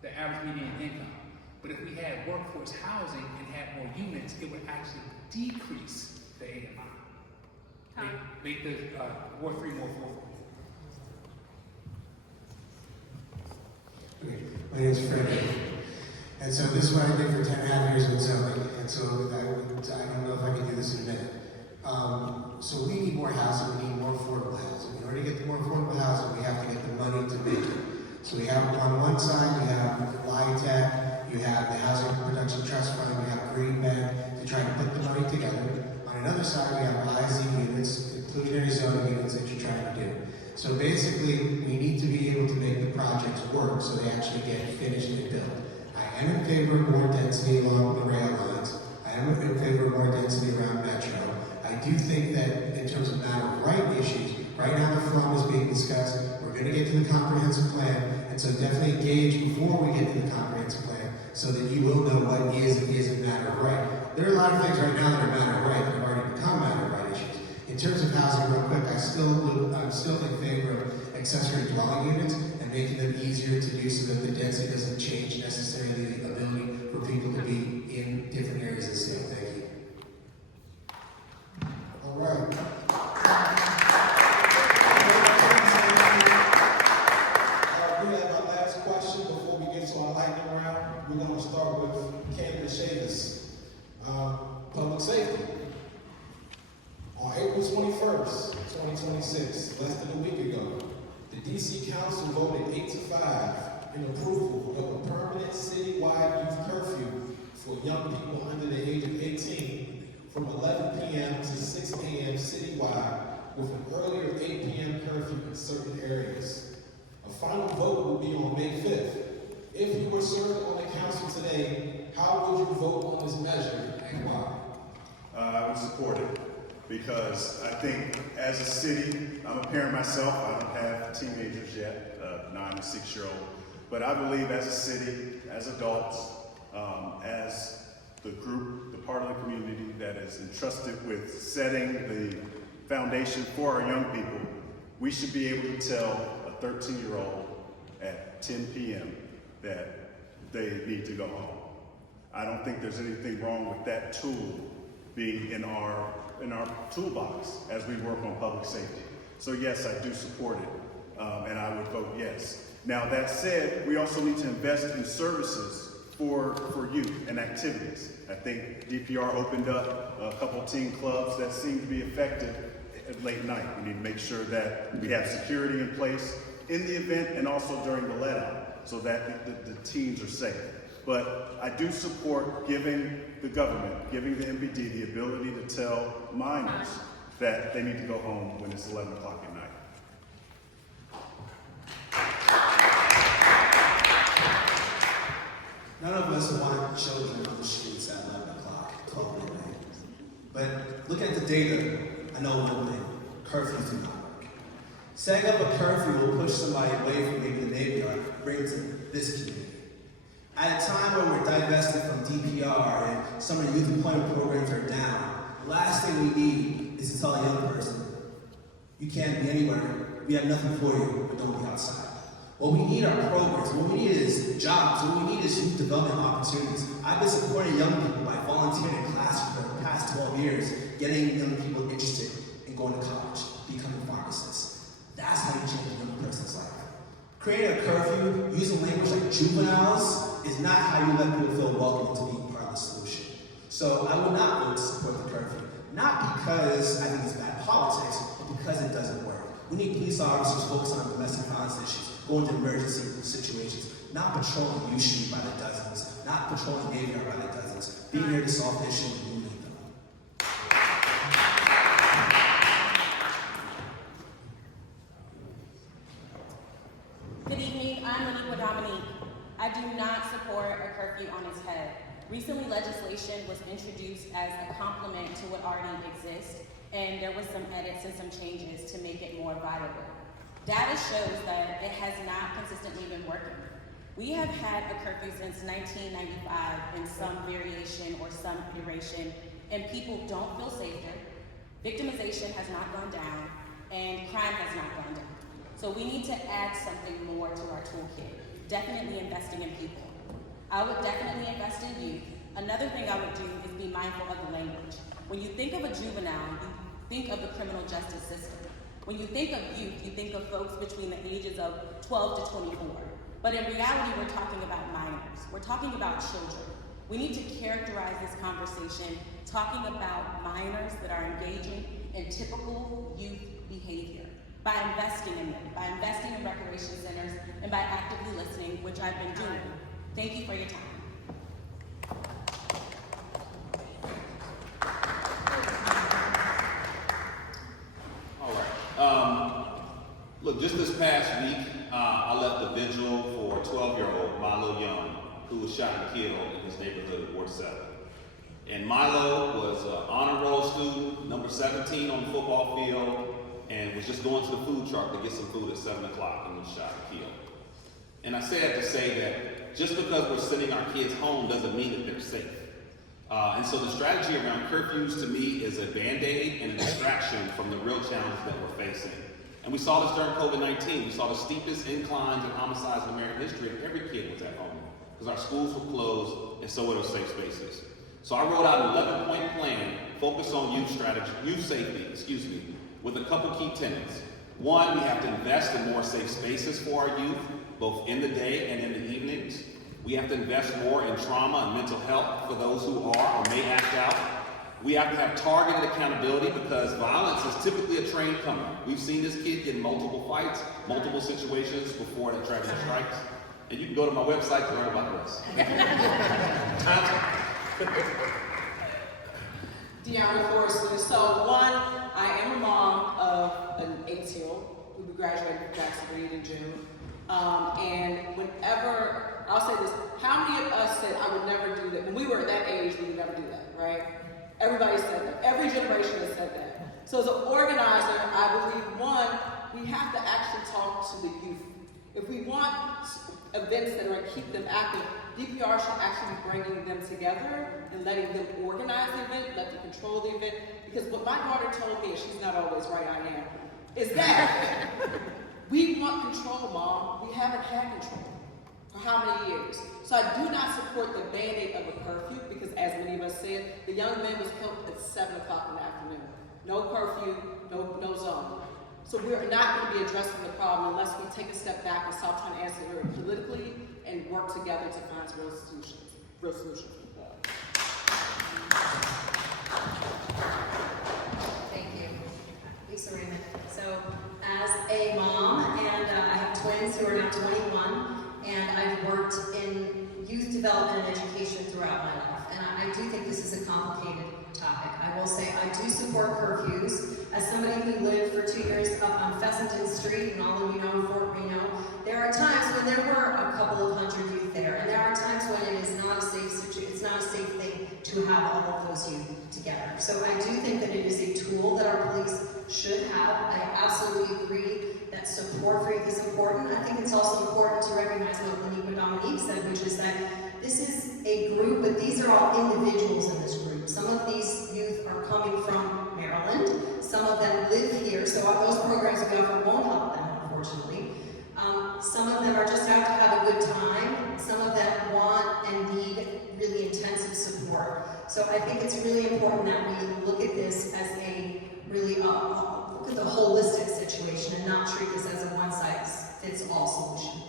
the average median income. But if we had workforce housing and had more units, it would actually decrease the AMI. Make the Ward 3 more affordable. Okay, my name is Fred. And so this is what I did for 10.5 years with zoning. And so I don't know if I can do this in a minute. So we need more housing, we need more affordable housing. In order to get the more affordable housing, we have to get the money to make it. So we have, on one side, we have LIHTC, you have the Housing Production Trust Fund, we have Green Bank to try to put the money together. On another side, we have IZ units, inclusionary zoning units that you're trying to do. So basically, we need to be able to make the projects work so they actually get finished and built. I am in favor of more density along the rail lines. I am in favor of more density around Metro. I do think that in terms of matter of right issues, right now the FLUM is being discussed. We're going to get to the comprehensive plan, and so definitely engage before we get to the comprehensive plan so that you will know what is and isn't matter of right. There are a lot of things right now that are matter of right that have already become matter of right issues. In terms of housing, real quick, I'm still in favor of accessory dwelling units and making them easier to do so that the density doesn't change necessarily the ability for people to be in different areas of the state. Thank you. All right. We have our last question before we get to our lightning round. We're going to start with Candace, public safety. On April 21st, 2026, less than a week ago, the DC Council voted 8-5 in approval of a permanent citywide youth curfew for young people under the age of 18 from 11 p.m. to 6 a.m. citywide with an earlier 8 p.m. curfew in certain areas. A final vote will be on May 5th. If you were served on the council today, how would you vote on this measure and why? I would support it because I think as a city, I'm a parent myself, I don't have teenagers yet, 9 and 6-year-old, but I believe as a city, as adults, as the group, the part of the community that is entrusted with setting the foundation for our young people, we should be able to tell a 13-year-old at 10 p.m. that they need to go home. I don't think there's anything wrong with that tool being in our toolbox as we work on public safety. So yes, I do support it, and I would vote yes. Now that said, we also need to invest in services for youth and activities. I think DPR opened up a couple teen clubs that seem to be effective at late night. We need to make sure that we have security in place in the event and also during the let-out so that the teens are safe. But I do support giving the government, giving the MPD the ability to tell minors that they need to go home when it's 11 o'clock at night. None of us want children on the streets at 11 o'clock, 12 midnight. But look at the data. I know one thing, curfews do not work. Setting up a curfew will push somebody away from maybe the neighborhood, bring it to this community. At a time where we're divested from DPR and some of the youth employment programs are down, the last thing we need is to tell a young person, you can't be anywhere, we have nothing for you, but don't be outside. What we need are programs, what we need is jobs, what we need is youth development opportunities. I've been supporting young people by volunteering in classes for the past 12 years, getting young people interested in going to college, becoming pharmacists. That's how you change a young person's life. Creating a curfew, using language like juveniles, is not how you let people feel welcome to being part of the solution. So I will not vote to support the curfew. Not because I think it's bad politics, but because it doesn't work. We need police officers focused on domestic violence issues, going to emergency situations, not patrolling U Street by the dozens, not patrolling Navy Yard by the dozens, being here to solve issues and eliminate them. Good evening, I'm Leniqua'dominique. I do not support a curfew on its head. Recently, legislation was introduced as a complement to what already exists, and there was some edits and some changes to make it more viable. Data shows that it has not consistently been working. We have had a curfew since 1995 in some variation or some iteration, and people don't feel safer. Victimization has not gone down, and crime has not gone down. So we need to add something more to our toolkit, definitely investing in people. I would definitely invest in youth. Another thing I would do is be mindful of the language. When you think of a juvenile, you think of the criminal justice system. When you think of youth, you think of folks between the ages of 12 to 24. But in reality, we're talking about minors. We're talking about children. We need to characterize this conversation talking about minors that are engaging in typical youth behavior by investing in them, by investing in recreation centers, and by actively listening, which I've been doing. Thank you for your time. All right. Look, just this past week, I left the vigil for a 12-year-old, Milo Young, who was shot and killed in his neighborhood of Ward 7. And Milo was an honor roll student, number 17 on the football field, and was just going to the food truck to get some food at 7 o'clock and was shot and killed. And I say that to say that just because we're sending our kids home doesn't mean that they're safe. And so the strategy around curfews to me is a Band-Aid and a distraction from the real challenges that we're facing. And we saw this during COVID-19. We saw the steepest inclines in homicides in American history, and every kid was at home because our schools were closed and so were those safe spaces. So I wrote out an 11-point plan focused on youth safety, with a couple key tenets. One, we have to invest in more safe spaces for our youth, both in the day and in the evenings. We have to invest more in trauma and mental health for those who are or may act out. We have to have targeted accountability because violence is typically a trained comer. We've seen this kid get in multiple fights, multiple situations before that tragedy strikes. And you can go to my website to learn about the rest. Dyana Forrester. So one, I am a mom of an 8-year-old who will be graduating from Jackson Reed in June. And whenever, I'll say this, how many of us said I would never do that? When we were at that age, we would never do that, right? Everybody said that. Every generation has said that. So as an organizer, I believe, one, we have to actually talk to the youth. If we want events that are going to keep them active, DPR should actually be bringing them together and letting them organize the event, let them control the event. Because what my daughter told me, and she's not always right, I am, is that we want control, Mom. We haven't had control for how many years? So I do not support the Band-Aid of a curfew because, as many of us said, the young man was killed at 7 o'clock in the afternoon. No curfew, no zone. So we're not going to be addressing the problem unless we take a step back and stop trying to answer it politically and work together to find real solutions. Thank you. Lisa Raymond. So as a mom, and I have twins who are now 21, and I've worked in youth development and education throughout my life. And I do think this is a complicated topic. I will say I do support curfews. As somebody who lived for 2 years up on Fessenden Street, and all of you know Fort Reno, there are times when there were a couple of hundred youth there, and there are times when it is not a safe situation. It's not a safe thing to have all of those youth together. So I do think that it is a tool that our police should have. I absolutely agree that support for youth is important. I think it's also important to recognize what Leniqua'dominique said, which is that this is a group, but these are all individuals in this group. Some of these youth are coming from Maryland. Some of them live here, so those programs we offer won't help them, unfortunately. Some of them are just out to have a good time. Some of them want and need really intensive support. So I think it's really important that we look at this as a really, look at the holistic situation and not treat this as a one-size-fits-all solution.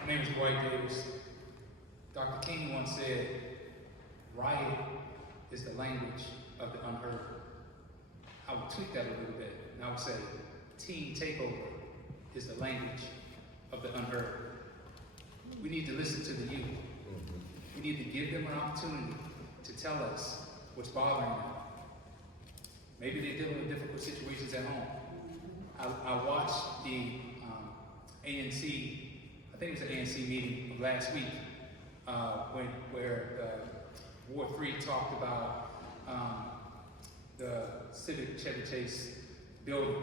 My name is Dwight Davis. Dr. King once said, riot is the language of the unheard. I would tweak that a little bit, and I would say, teen takeover is the language of the unheard. We need to listen to the youth. We need to give them an opportunity to tell us what's bothering them. Maybe they're dealing with difficult situations at home. I watched the ANC, I think it was an ANC meeting of last week, where Ward 3 talked about the Civic Chevy Chase building.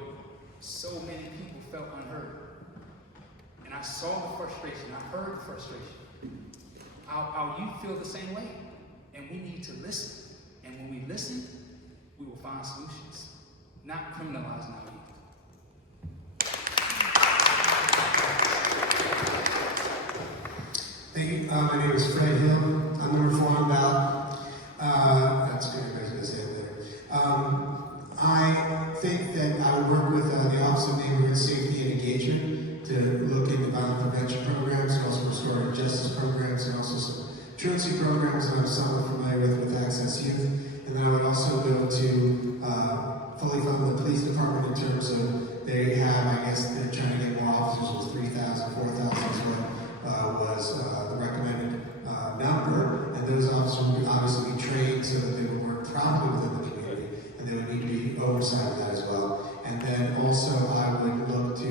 So many people felt unheard. And I saw the frustration, I heard the frustration. Our youth feel the same way. And we need to listen. And when we listen, we will find solutions, not criminalizing our youth. Thank you. My name is Fred Hill. I'm number some are familiar with Access Youth. And then I would also go to fully fund the police department in terms of they have, I guess they're trying to get more officers, was 3,000, 4,000 is what was the recommended number. And those officers would obviously be trained so that they would work properly within the community, and there would need to be oversight of that as well. And then also I would look to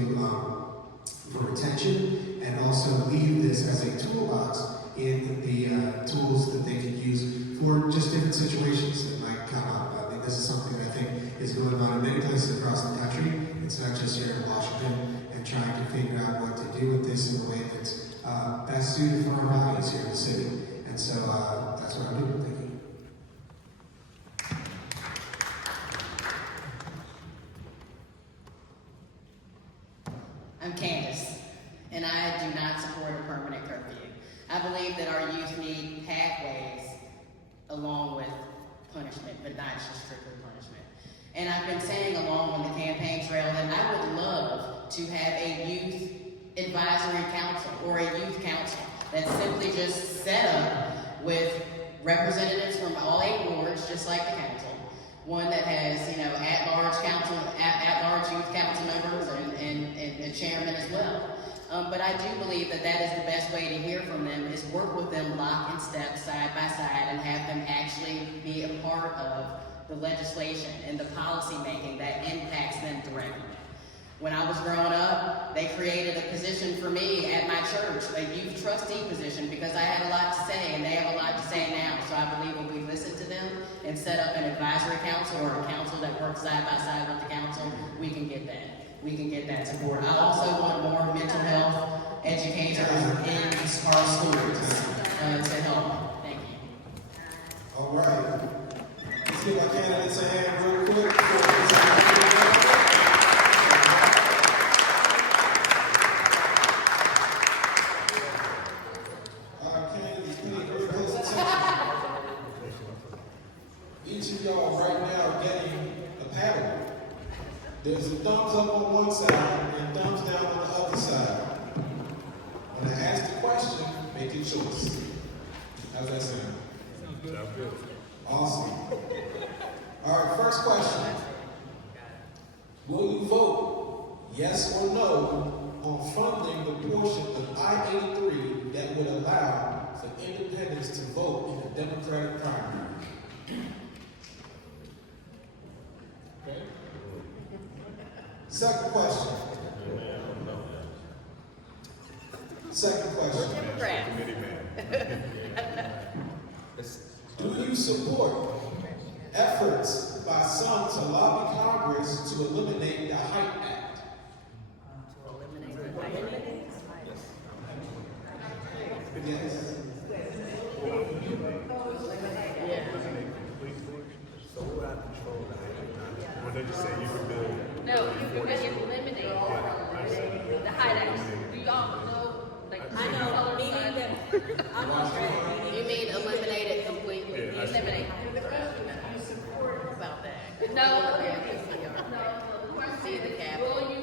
for retention, and also leave this as a toolbox in the tools that they can use for just different situations that might come up. I mean, this is something that I think is going on in many places across the country. It's not just here in Washington, and trying to figure out what to do with this in a way that's best suited for our values here in the city. And so that's what I'm doing. Thank you. I'm Candace, and I do not support a permanent curfew. I believe that our youth need pathways along with punishment, but not just strictly punishment. And I've been saying along on the campaign trail that I would love to have a youth advisory council or a youth council that's simply just set up with representatives from all 8 wards, just like the council. One that has, at-large youth council members and a chairman as well. But I do believe that that is the best way to hear from them, is work with them lock and step, side by side, and have them actually be a part of the legislation and the policy making that impacts them directly. When I was growing up, they created a position for me at my church, a youth trustee position, because I had a lot to say, and they have a lot to say now. So I believe when we listen to them and set up an advisory council or a council that works side by side with the council, we can get that. We can get that support. I also want more mental health educators in our schools to help. Thank you. All right. Let's give our candidates a hand real quick. Our candidates, pay very close attention. Each of y'all right now are getting a paddle. There's a thumbs up on one side and thumbs down on the other side. When I ask the question, make your choice. How's that sound? Sounds good. Awesome. All right, first question. Will you vote yes or no on funding the portion of I-83 that would allow for independents to vote in the Democratic primary? Okay. Second question. Do you support efforts by some to lobby Congress to eliminate the Height Act? Yes. So who have control of the Height Act? Well, they just say you can build. No, you can eliminate the Height Act. Do y'all know, like, I know, meaning that, I'm not sure. You mean eliminate it completely? Yeah, Eliminate. You support about that? No, the question is, will you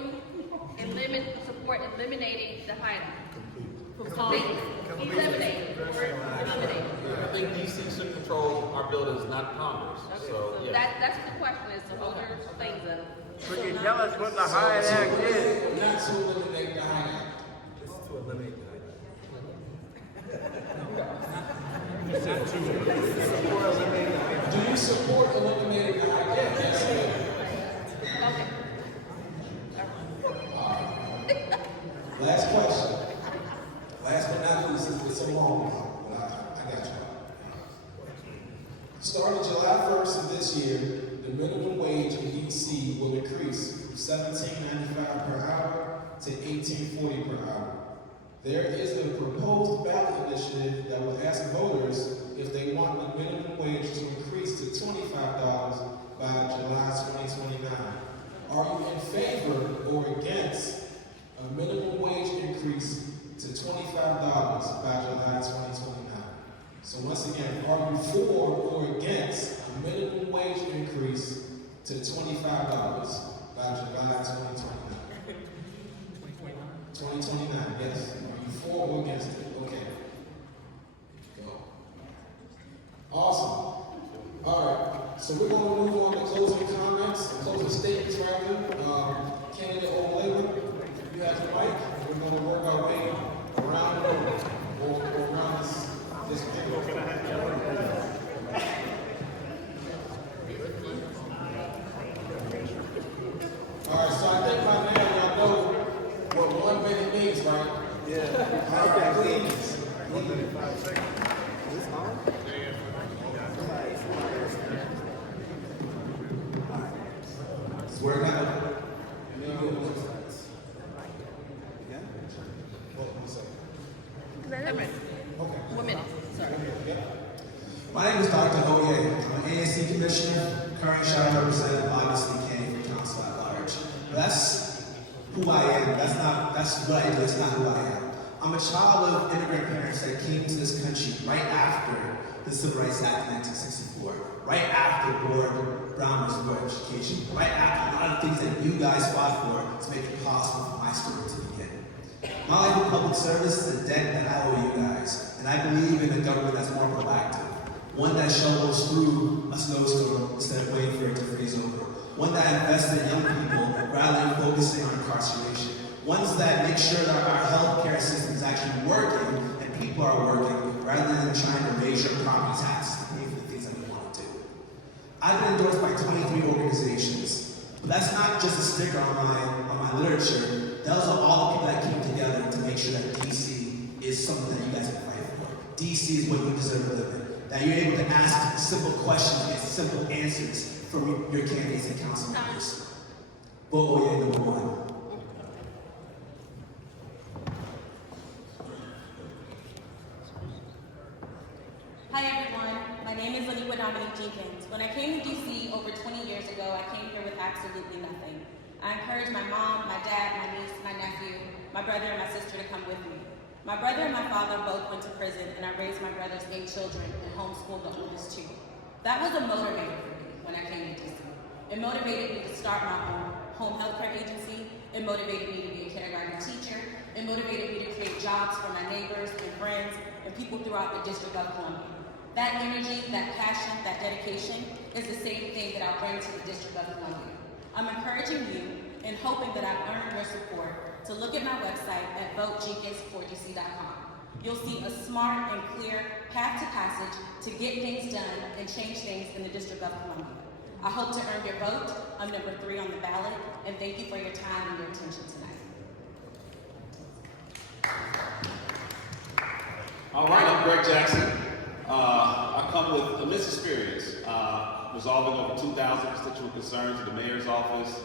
support eliminating the Height Act? Completely. Eliminate. Eliminate. I think DC should control our buildings, not Congress. Okay, So, so yeah. that's the question, is the voters think that. Could you tell us what the Height Act is? Not to eliminate the Height Act. Just to eliminate the Height Do you support eliminating the Height Act? Yes or no? Okay. Last question. Last but not least, it's a long one, but I got you. Starting July 1st of this year, the minimum wage in DC will increase from $17.95 per hour to $18.40 per hour. There is a proposed ballot initiative that will ask voters if they want the minimum wage to increase to $25 by July 2029. Are you in favor or against a minimum wage increase to $25 by July 2029? So once again, are you for or against a minimum wage increase to $25 by July 2029? 2029, yes. Are you for or against it? Okay. Go. So we're going to move on to closing comments and closing statements rather. Candidate Owolewa, you have the mic. We're going to work our way around the room or around this particular. All right, so I think by now y'all know what 1 minute means, right? Yeah. All right, please. 1 minute, 5 seconds. Is this on? It's working out. My name is Dr. Oye. I'm an ANC Commissioner, current Chavou representative, obviously came from Council at Large. But that's who I am. That's what I do. That's not who I am. I'm a child of immigrant parents that came to this country right after the Civil Rights Act of 1964, right after Brown was for education, right after a lot of things that you guys fought for to make it possible for my story to begin. My life in public service is a debt that I owe you guys, and I believe in a government that's more proactive. One that shovels through a snowstorm instead of waiting for it to freeze over. One that invests in young people rather than focusing on incarceration. Ones that make sure that our healthcare system is actually working and people are working rather than trying to raise your property taxes to pay for the things that we want to do. I've been endorsed by 23 organizations, but that's not just a sticker on my literature. Those are all the people that came together to make sure that DC is something that you guys can fight for. DC is what you deserve to live in. That you're able to ask simple questions and get simple answers from your candidates and council members. Vote Oye number 1. Hi everyone, my name is Leniqua'dominique Jenkins. When I came to DC over 20 years ago, I came here with absolutely nothing. I encouraged my mom, my dad, my niece, my nephew, my brother, and my sister to come with me. My brother and my father both went to prison, and I raised my brother's 8 children and homeschooled the oldest 2. That was a motivator for me when I came to DC. It motivated me to start my own home health care agency. It motivated me to be a kindergarten teacher. It motivated me to create jobs for my neighbors and friends and people throughout the District of Columbia. That energy, that passion, that dedication is the same thing that I'll bring to the District of Columbia. I'm encouraging you and hoping that I've earned your support to look at my website at votejenkins4dc.com. You'll see a smart and clear path to passage to get things done and change things in the District of Columbia. I hope to earn your vote. I'm number 3 on the ballot, and thank you for your time and your attention tonight. All right, I'm Greg Jackson. I come with immense experience resolving over 2,000 constituent concerns in the mayor's office,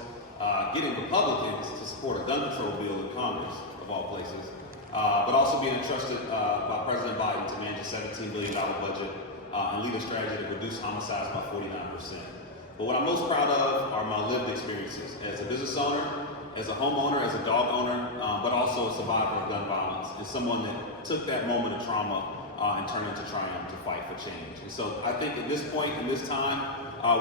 getting Republicans to support a gun control bill in Congress, of all places, but also being entrusted by President Biden to manage a $17 billion budget and lead a strategy to reduce homicides by 49%. But what I'm most proud of are my lived experiences as a business owner, as a homeowner, as a dog owner, but also a survivor of gun violence, and someone that took that moment of trauma and turned it into triumph to fight for change. And so I think at this point, in this time,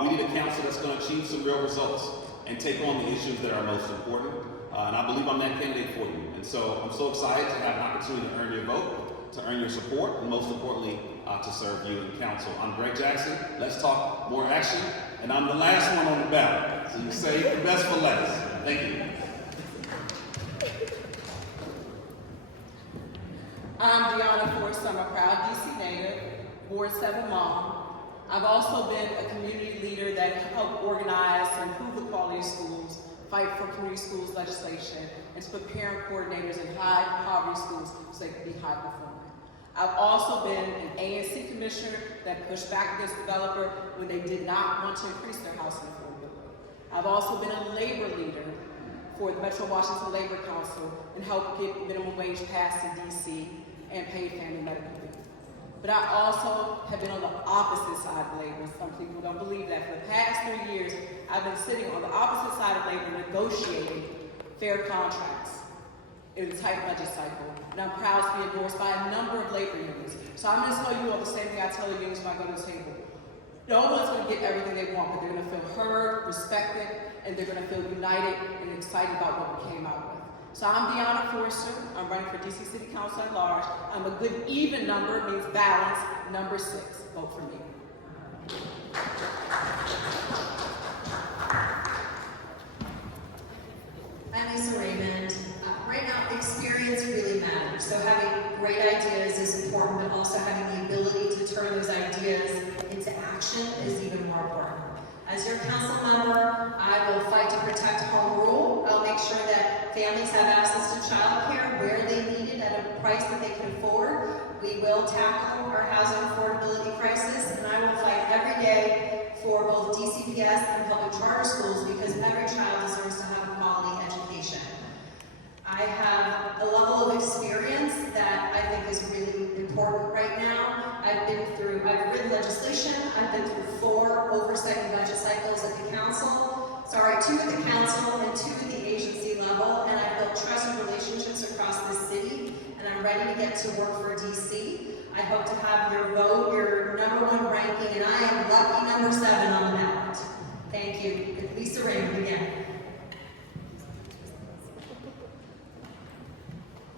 we need a council that's going to achieve some real results and take on the issues that are most important. And I believe I'm that candidate for you. And so I'm so excited to have an opportunity to earn your vote, to earn your support, and most importantly, to serve you in council. I'm Greg Jackson. Let's talk more action. And I'm the last one on the ballot. So you save the best for last. Thank you. I'm Dyana N, I'm a proud DC native, Ward 7 mom. I've also been a community leader that helped organize and improve the quality of schools, fight for community schools legislation, and to put parent coordinators in high poverty schools so they can be high performing. I've also been an ANC commissioner that pushed back against developer when they did not want to increase their housing affordability. I've also been a labor leader for the Metro Washington Labor Council and helped get minimum wage passed in DC and paid family medical leave. But I also have been on the opposite side of labor. Some people don't believe that. For the past 3 years, I've been sitting on the opposite side of labor negotiating fair contracts in a tight budget cycle. And I'm proud to be endorsed by a number of labor unions. So I'm going to tell you all the same thing I tell the unions when I go to the table. No one's going to get everything they want, but they're going to feel heard, respected, and they're going to feel united and excited about what we came out with. So I'm Dyana N. I'm running for DC City Council at Large. I'm a good even number, means balance, number 6. Vote for me. work. As your council member, I will fight to protect home rule. I'll make sure that families have access to childcare where they need it at a price that they can afford. We will tackle our housing affordability crisis, and I will fight every day for both DCPS and public charter schools because every child deserves to have a quality education. I have a level of experience that I think is really important right now. I've written legislation, I've been through 4 oversight and budget cycles at the council, 2 at the council and 2 at the agency level, and I've built trusted relationships across this city, and I'm ready to get to work for DC. I hope to have your vote, your #1 ranking, and I am lucky number 7 on the ballot. Thank you. Lisa Raymond again.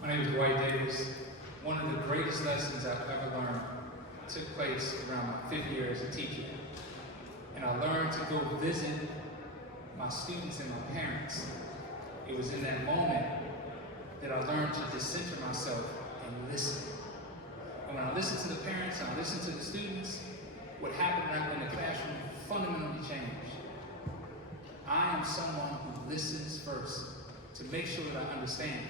My name is Dwight Davis. One of the greatest lessons I've ever learned took place around my 5th year as a teacher. And I learned to go visit my students and my parents. It was in that moment that I learned to decenter myself and listen. And when I listened to the parents and I listened to the students, what happened in the classroom fundamentally changed. I am someone who listens first to make sure that I understand.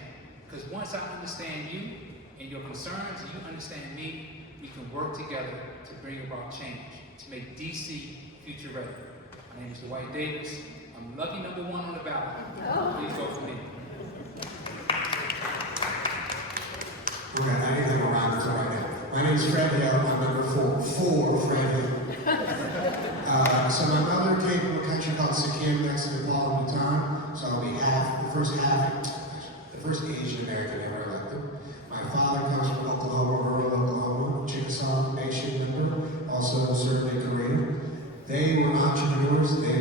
Because once I understand you and your concerns, and you understand me, we can work together to bring about change, to make DC future ready. My name is Dwight Davis. I'm lucky #1 on the ballot. Please vote for me. Okay, I didn't have a rhyme until right now. My name is Fred Hill. I'm number 4 Fred Hill. So my mother came from a country called Sikkim next to Nepal at the time. So I'll be the first Asian American ever elected. My father comes from Oklahoma, rural Oklahoma, Chickasaw Nation member, also served in Korea. They were entrepreneurs. They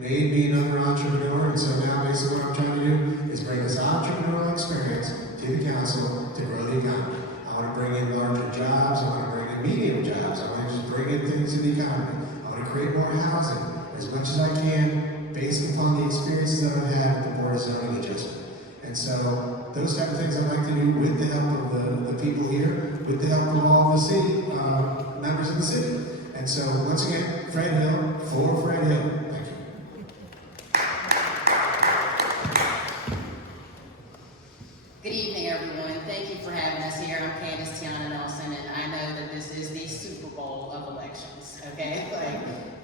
made me another entrepreneur, and so now basically what I'm trying to do is bring this entrepreneurial experience to the council to grow the economy. I want to bring in larger jobs. I want to bring in medium jobs. I want to just bring in things to the economy. I want to create more housing as much as I can based upon the experiences that I've had with the Board of Zoning Adjustment. And so those type of things I'd like to do with the help of the people here, with the help of all the city, members of the city. And so once again, Fred Hill, for Fred Hill. Thank you. Good evening, everyone. Thank you for having us here. I'm Candace, Tiana N, and I know that this is the Super Bowl of elections, okay?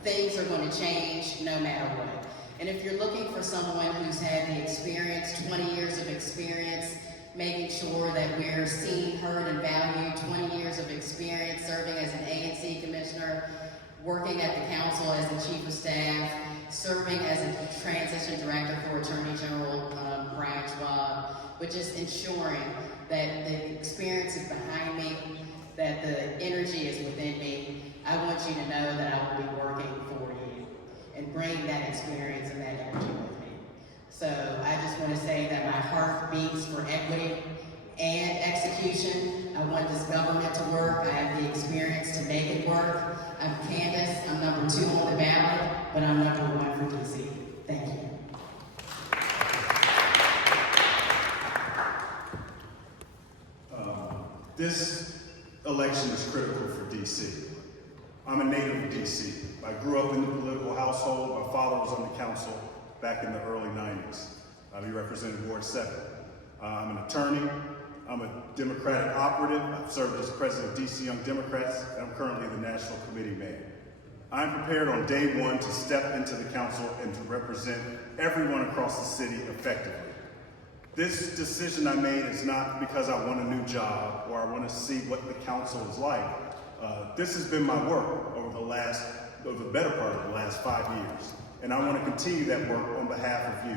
Things are going to change no matter what. And if you're looking for someone who's had the experience, 20 years of experience, making sure that we're seen, heard, and valued, 20 years of experience serving as an ANC commissioner, working at the council as the chief of staff, serving as a transition director for Attorney General Brian Schwab, but just ensuring that the experience is behind me, that the energy is within me. I want you to know that I will be working for you and bring that experience and that energy with me. So I just want to say that my heart beats for equity and execution. I want this government to work. I have the experience to make it work. I'm Candace. I'm number 2 on the ballot, but I'm number 1 for DC. Thank you. This election is critical for DC. I'm a native of DC. I grew up in the political household. My father was on the council back in the early 90s. He represented Ward 7. I'm an attorney. I'm a Democratic operative. I've served as president of DC Young Democrats, and I'm currently the national committee man. I'm prepared on day 1 to step into the council and to represent everyone across the city effectively. This decision I made is not because I want a new job or I want to see what the council is like. This has been my work over the better part of the last 5 years, and I want to continue that work on behalf of you.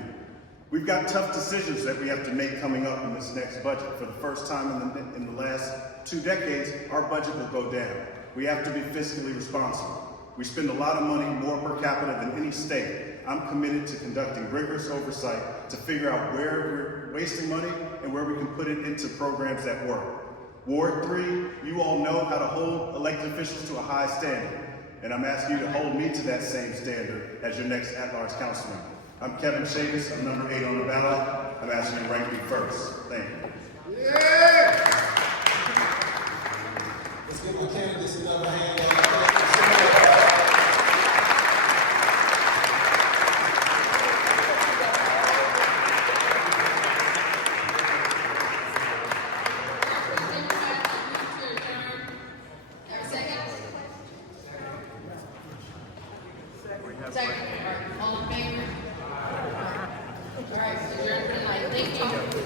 We've got tough decisions that we have to make coming up in this next budget. For the first time in the last 2 decades, our budget will go down. We have to be fiscally responsible. We spend a lot of money, more per capita than any state. I'm committed to conducting rigorous oversight to figure out where we're wasting money and where we can put it into programs that work. Ward 3, you all know how to hold elected officials to a high standard, and I'm asking you to hold me to that same standard as your next at-large council member. I'm Kevin Chavis. I'm number 8 on the ballot. I'm asking you to rank me first. Thank you. Yeah! Let's give my candidates another hand. Second. All right, all in favor? All right, adjourn for the night. Thank you.